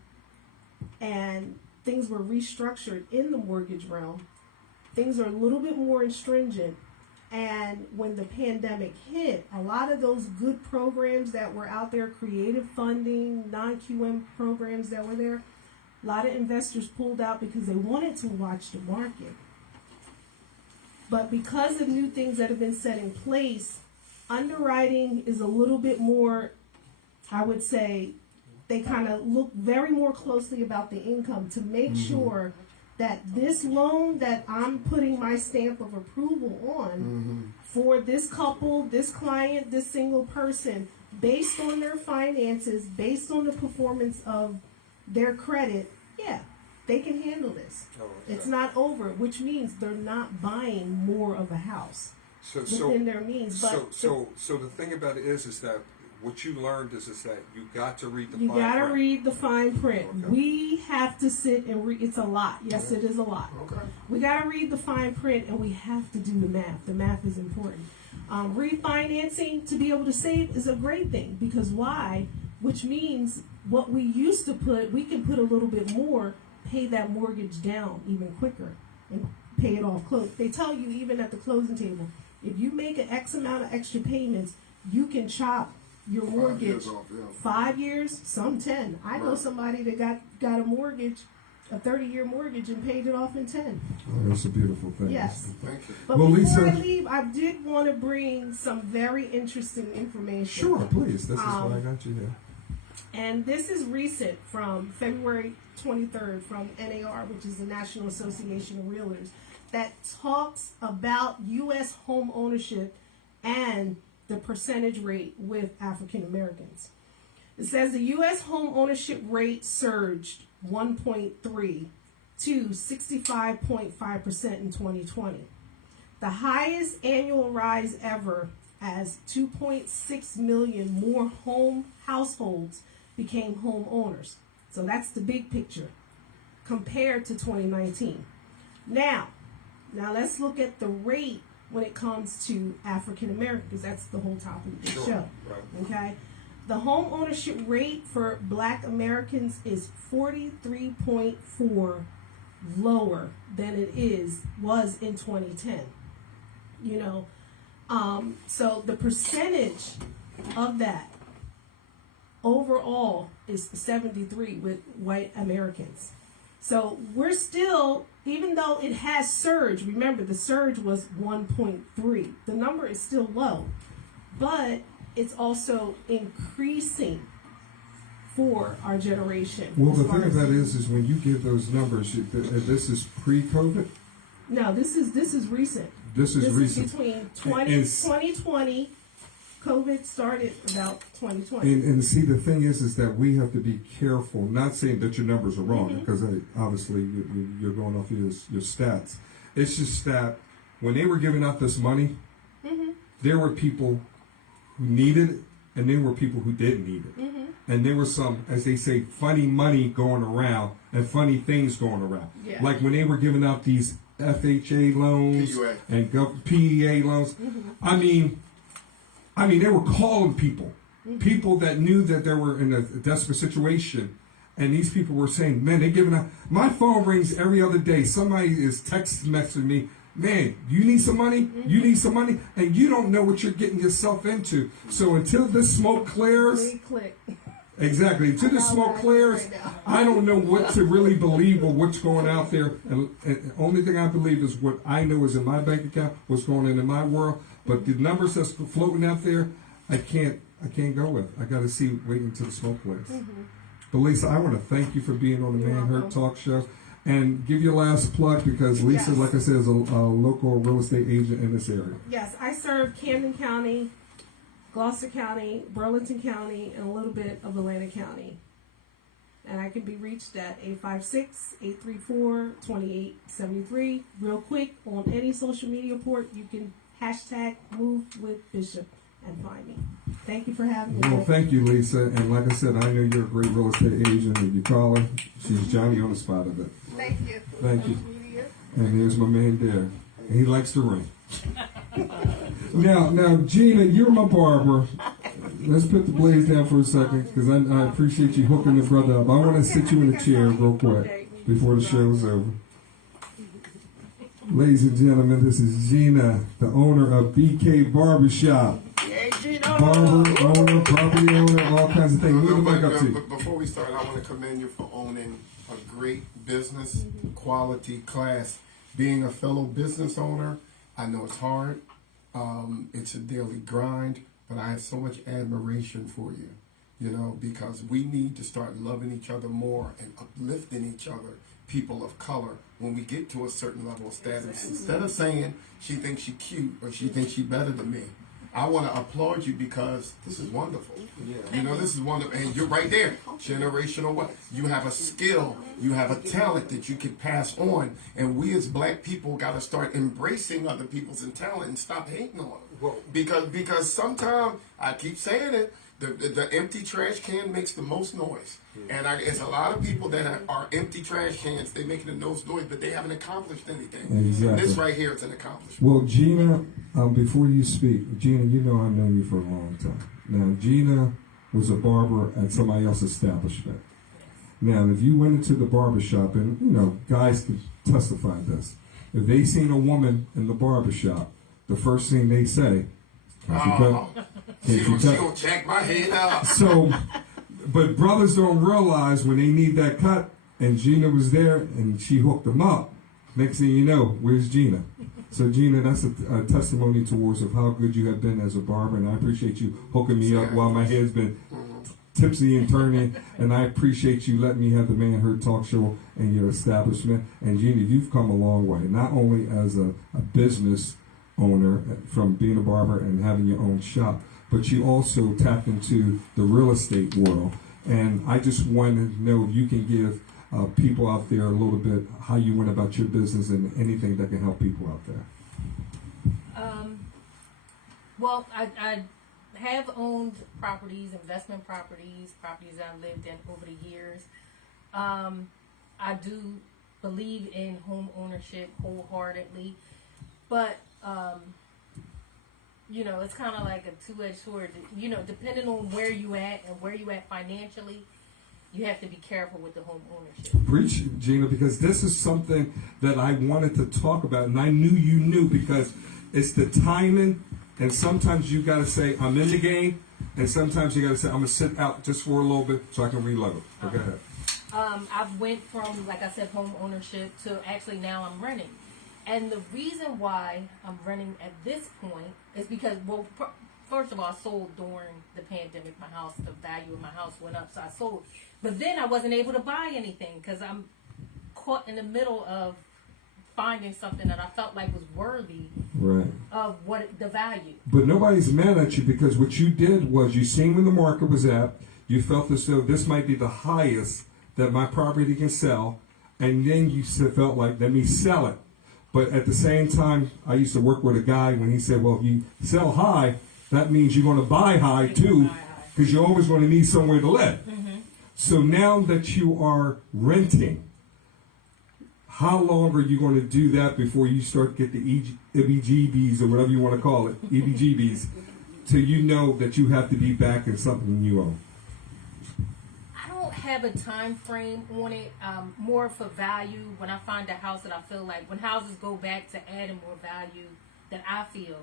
and things were restructured in the mortgage realm. Things are a little bit more stringent. And when the pandemic hit, a lot of those good programs that were out there, creative funding, non-QM programs that were there, a lot of investors pulled out because they wanted to watch the market. But because of new things that have been set in place, underwriting is a little bit more, I would say, they kind of look very more closely about the income to make sure that this loan that I'm putting my stamp of approval on for this couple, this client, this single person, based on their finances, based on the performance of their credit, yeah, they can handle this. Oh, okay. It's not over, which means they're not buying more of a house So within their means. But so the thing about it is that what you learned is that you got to read the you fine gotta print. read the fine print. Okay. We have to sit and read. It's a lot. Yes, it is a lot. Okay. We gotta read the fine print, and we have to do the math. The math is important. Refinancing to be able to save is a great thing because why? Which means what we used to put, we can put a little bit more, pay that mortgage down even quicker, and pay it off close. They tell you even at the closing table, if you make an X amount of extra payments, you can chop your mortgage 5 years off, yeah. 5 years, some 10. I know Right. somebody that got a mortgage, a 30-year mortgage, and paid it off in 10. Oh, that's a beautiful thing. Yes. Thank you. But Well, before Lisa- I leave, I did want to bring some very interesting information. Sure, please. This is why I Um, got you here. And this is recent from February 23rd from NAR, which is the National Association of Realtors, that talks about U.S. home ownership and the percentage rate with African Americans. It says the U.S. home ownership rate surged 1.3 to 65.5% in 2020. The highest annual rise ever, as 2.6 million more households became homeowners. So that's the big picture compared to 2019. Now let's look at the rate when it comes to African Americans, because that's the whole topic of the show. Right. Okay? The home ownership rate for Black Americans is 43.4 lower than it was in 2010. So the percentage of that overall is 73 with white Americans. So we're still, even though it has surged, remember the surge was 1.3. The number is still low, but it's also increasing for our generation. Well, the as far thing of as- that is when you give those numbers, this is pre-COVID. No, this is recent. This is recent. Between And- 2020, COVID started about 2020. And see, the thing is that we have to be careful. Not saying that your numbers are wrong, because obviously you're going off your stats. It's just that when they were giving out this money, there were people who needed it, and there were people who didn't need it. And there was some, as they say, funny money going around and funny things going around. Yeah. Like when they were giving out these FHA loans PUA. and PEA loans. I mean, they were calling people that knew that they were in a desperate situation, and these people were saying, "Man, they're giving out." My phone rings every other day. Somebody is text messaging me, "Man, you need some money? You need some money?" And you don't know what you're getting yourself into. So until this smoke clears, Let me click. exactly, until the smoke clears, Right now. I don't know what to really believe or what's going out there. And the only thing I believe is what I know is in my bank account, what's going on in my world. But the numbers that's floating out there, I can't go with. I got to see, wait until the smoke clears. But Lisa, I want to thank you for being on the You're Man Hurt welcome. Talk Show, and give your last plug because Lisa, Yes. like I said, is a local real estate agent in this area. Yes, I serve Camden County, Gloucester County, Burlington County, and a little bit of Atlanta County. And I can be reached at 856-834-2873. Real quick, on any social media port, you can hashtag Move with Bishop and find me. Thank you for having me. Well, thank you, Lisa. And like I said, I know you're a great real estate agent, and you call her. She's Johnny on the spot of it. Thank you. Thank you. And here's my man there. He likes to ring. Now, Gina, you're my barber. Let's put the blades down for a second, because I appreciate you hooking the brother up. I want to sit you in a chair real quick before the show's over. Ladies and gentlemen, this is Gina, the owner of BK Barbershop. Barber, owner, property owner, all kinds of things. Move the mic up to you. But before we start, I want to commend you for owning a great business, quality, class. Being a fellow business owner, I know it's hard. It's a daily grind, but I have so much admiration for you, because we need to start loving each other more and uplifting each other, people of color, when we get to a certain level of status. Instead of saying she thinks she's cute or she thinks she's better than me, I want to applaud you because this is wonderful. This is wonderful. And you're right there. Generational what? You have a skill. You have a talent that you can pass on. And we as black people got to start embracing other people's talent and stop hating on them. Because sometimes, I keep saying it, The empty trash can makes the most noise, and it's a lot of people that are empty trash cans. They making the most noise, but they haven't accomplished anything. Exactly. This right here is an accomplishment. Well, Gina, before you speak, Gina, you know I've known you for a long time. Now, Gina was a barber at somebody else's establishment. Now, if you went into the barber shop, and you know, guys could testify this, if they seen a woman in the barber shop, the first thing they say, She gonna jack my head up. So, but brothers don't realize when they need that cut, and Gina was there, and she hooked them up. Next thing you know, where's Gina? So, Gina, that's a testimony towards of how good you have been as a barber, and I appreciate you hooking me up while my head's been tipsy and turning, and I appreciate you letting me have the Man Heard Talk Show in your establishment. And Gina, you've come a long way, not only as a business owner from being a barber and having your own shop, but you also tapped into the real estate world. And I just want to know if you can give people out there a little bit how you went about your business and anything that can help people out there. Well, I have owned properties, investment properties, properties that I've lived in over the years. I do believe in home ownership wholeheartedly, but you know, it's kind of like a two-edged sword. You know, depending on where you at and where you at financially, you have to be careful with the home ownership. Preach, Gina, because this is something that I wanted to talk about, and I knew you knew because it's the timing, and sometimes you got to say, I'm in the game, and sometimes you got to say, I'm going to sit out just for a little bit so I can reload it. So go ahead. I've went from, like I said, home ownership to actually now I'm renting. And the reason why I'm renting at this point is because, well, first of all, I sold during the pandemic. My house, the value of my house went up, so I sold. But then I wasn't able to buy anything because I'm caught in the middle of finding something that I felt like was worthy of what the value. But nobody's mad at you because what you did was you seen when the market was at, you felt as though this might be the highest that my property can sell, and then you felt like, let me sell it. But at the same time, I used to work with a guy when he said, well, if you sell high, that means you're going to buy high too, because you're always going to need somewhere to live. Mm-hmm. So now that you are renting, how long are you going to do that before you start to get the EBGBs or whatever you want to call it, EBGBs, till you know that you have to be back in something you own? Have a time frame on it, more for value. When I find a house that I feel like, when houses go back to adding more value, that I feel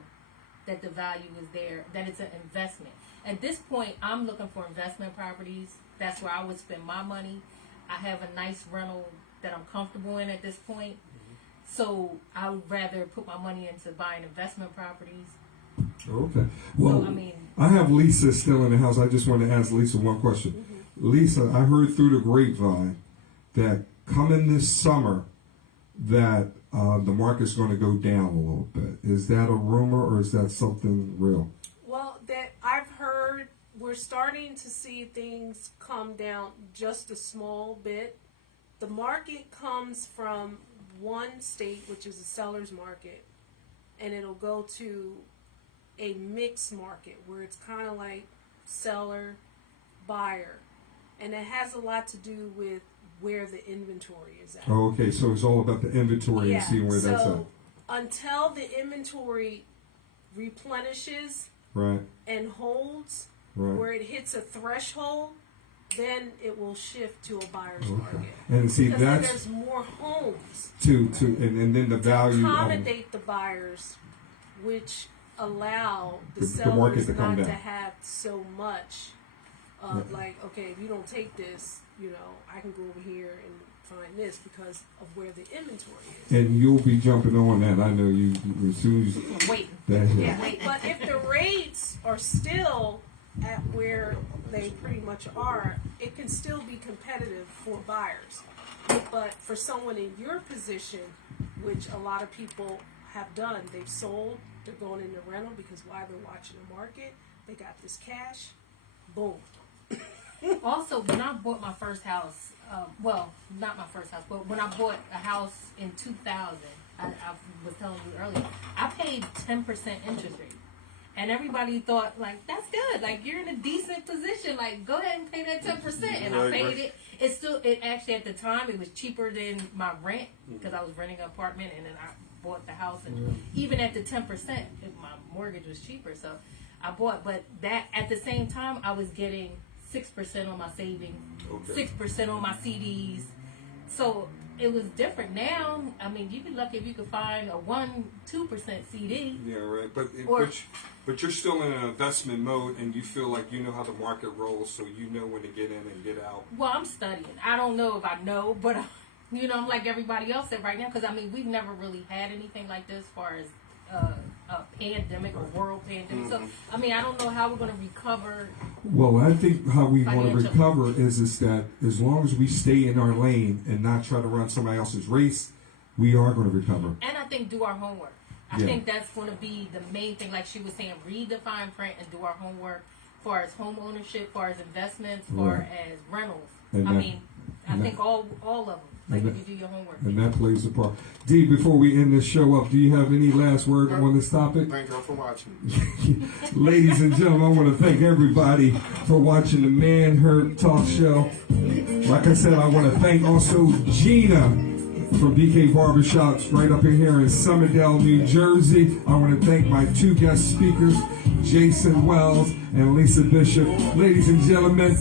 that the value is there, that it's an investment. At this point, I'm looking for investment properties. That's where I would spend my money. I have a nice rental that I'm comfortable in at this point. So I would rather put my money into buying investment properties. Okay. Well, so, I mean, I have Lisa still in the house. I just want to ask Lisa one question. Mm-hmm. Lisa, I heard through the grapevine that coming this summer that the market's going to go down a little bit. Is that a rumor or is that something real? Well, that I've heard, we're starting to see things come down just a small bit. The market comes from one state, which is a seller's market, and it'll go to a mixed market where it's kind of like seller, buyer. And it has a lot to do with where the inventory is at. Oh, okay, so it's all about the inventory and seeing where that's at. So until the inventory replenishes and holds where it hits a threshold, then it will shift to a buyer's market. And see, because that's then there's more homes and then the value to accommodate the buyers, which allow the the sellers market to come not down. to have so much of like, okay, if you don't take this, you know, I can go over here and find this because of where the inventory is. And you'll be jumping on that. I know you as soon as wait. But if the rates are still at where they pretty much are, it can still be competitive for buyers. But for someone in your position, which a lot of people have done, they've sold, they're going into rental because while they're watching the market, they got this cash, boom. Also, when I bought my first house, well, not my first house, but when I bought a house in 2000, I was telling you earlier, I paid 10% interest rate. And everybody thought, like, that's good. Like, you're in a decent position. Like, go ahead and pay that 10%. And I paid it. It actually, at the time, it was cheaper than my rent because I was renting an apartment and then I bought the house. And even at the 10%, my mortgage was cheaper. So I bought. But that, at the same time, I was getting 6% on my savings, 6% on my CDs. So it was different. Now, I mean, you'd be lucky if you could find a 1-2% CD. Yeah, right. Or- But you're still in an investment mode, and you feel like you know how the market rolls, so you know when to get in and get out. Well, I'm studying. I don't know if I know, but you know, I'm like everybody else said right now, because I mean, we've never really had anything like this as far as a pandemic or world pandemic. So I mean, I don't know how we're going to recover. Well, I think how we want to Financial. recover is that as long as we stay in our lane and not try to run somebody else's race, we are going to recover. And I think do our homework. I Yeah. think that's going to be the main thing. Like she was saying, read the fine print and do our homework as far as home ownership, as far as investments, as far Right. as rentals. And I that- mean, I and think all of them. Like and if you do your homework. And that plays a part. D, before we end this show up, do you have any last word on this topic? Thank y'all for watching. Ladies and gentlemen, I want to thank everybody for watching the Man Hurt Talk Show. Like I said, I want to thank also Gina from BK Barbershops right up in here in Summerdale, New Jersey. I want to thank my two guest speakers, Jason Wells and Lisa Bishop. Ladies and gentlemen,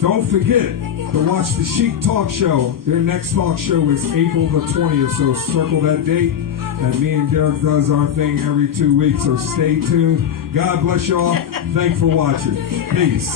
don't forget to watch the Chic Talk Show. Their next talk show is April the 20th, so circle that date. And me and Derek does our thing every 2 weeks, so stay tuned. God bless you all. Thanks for watching. Peace.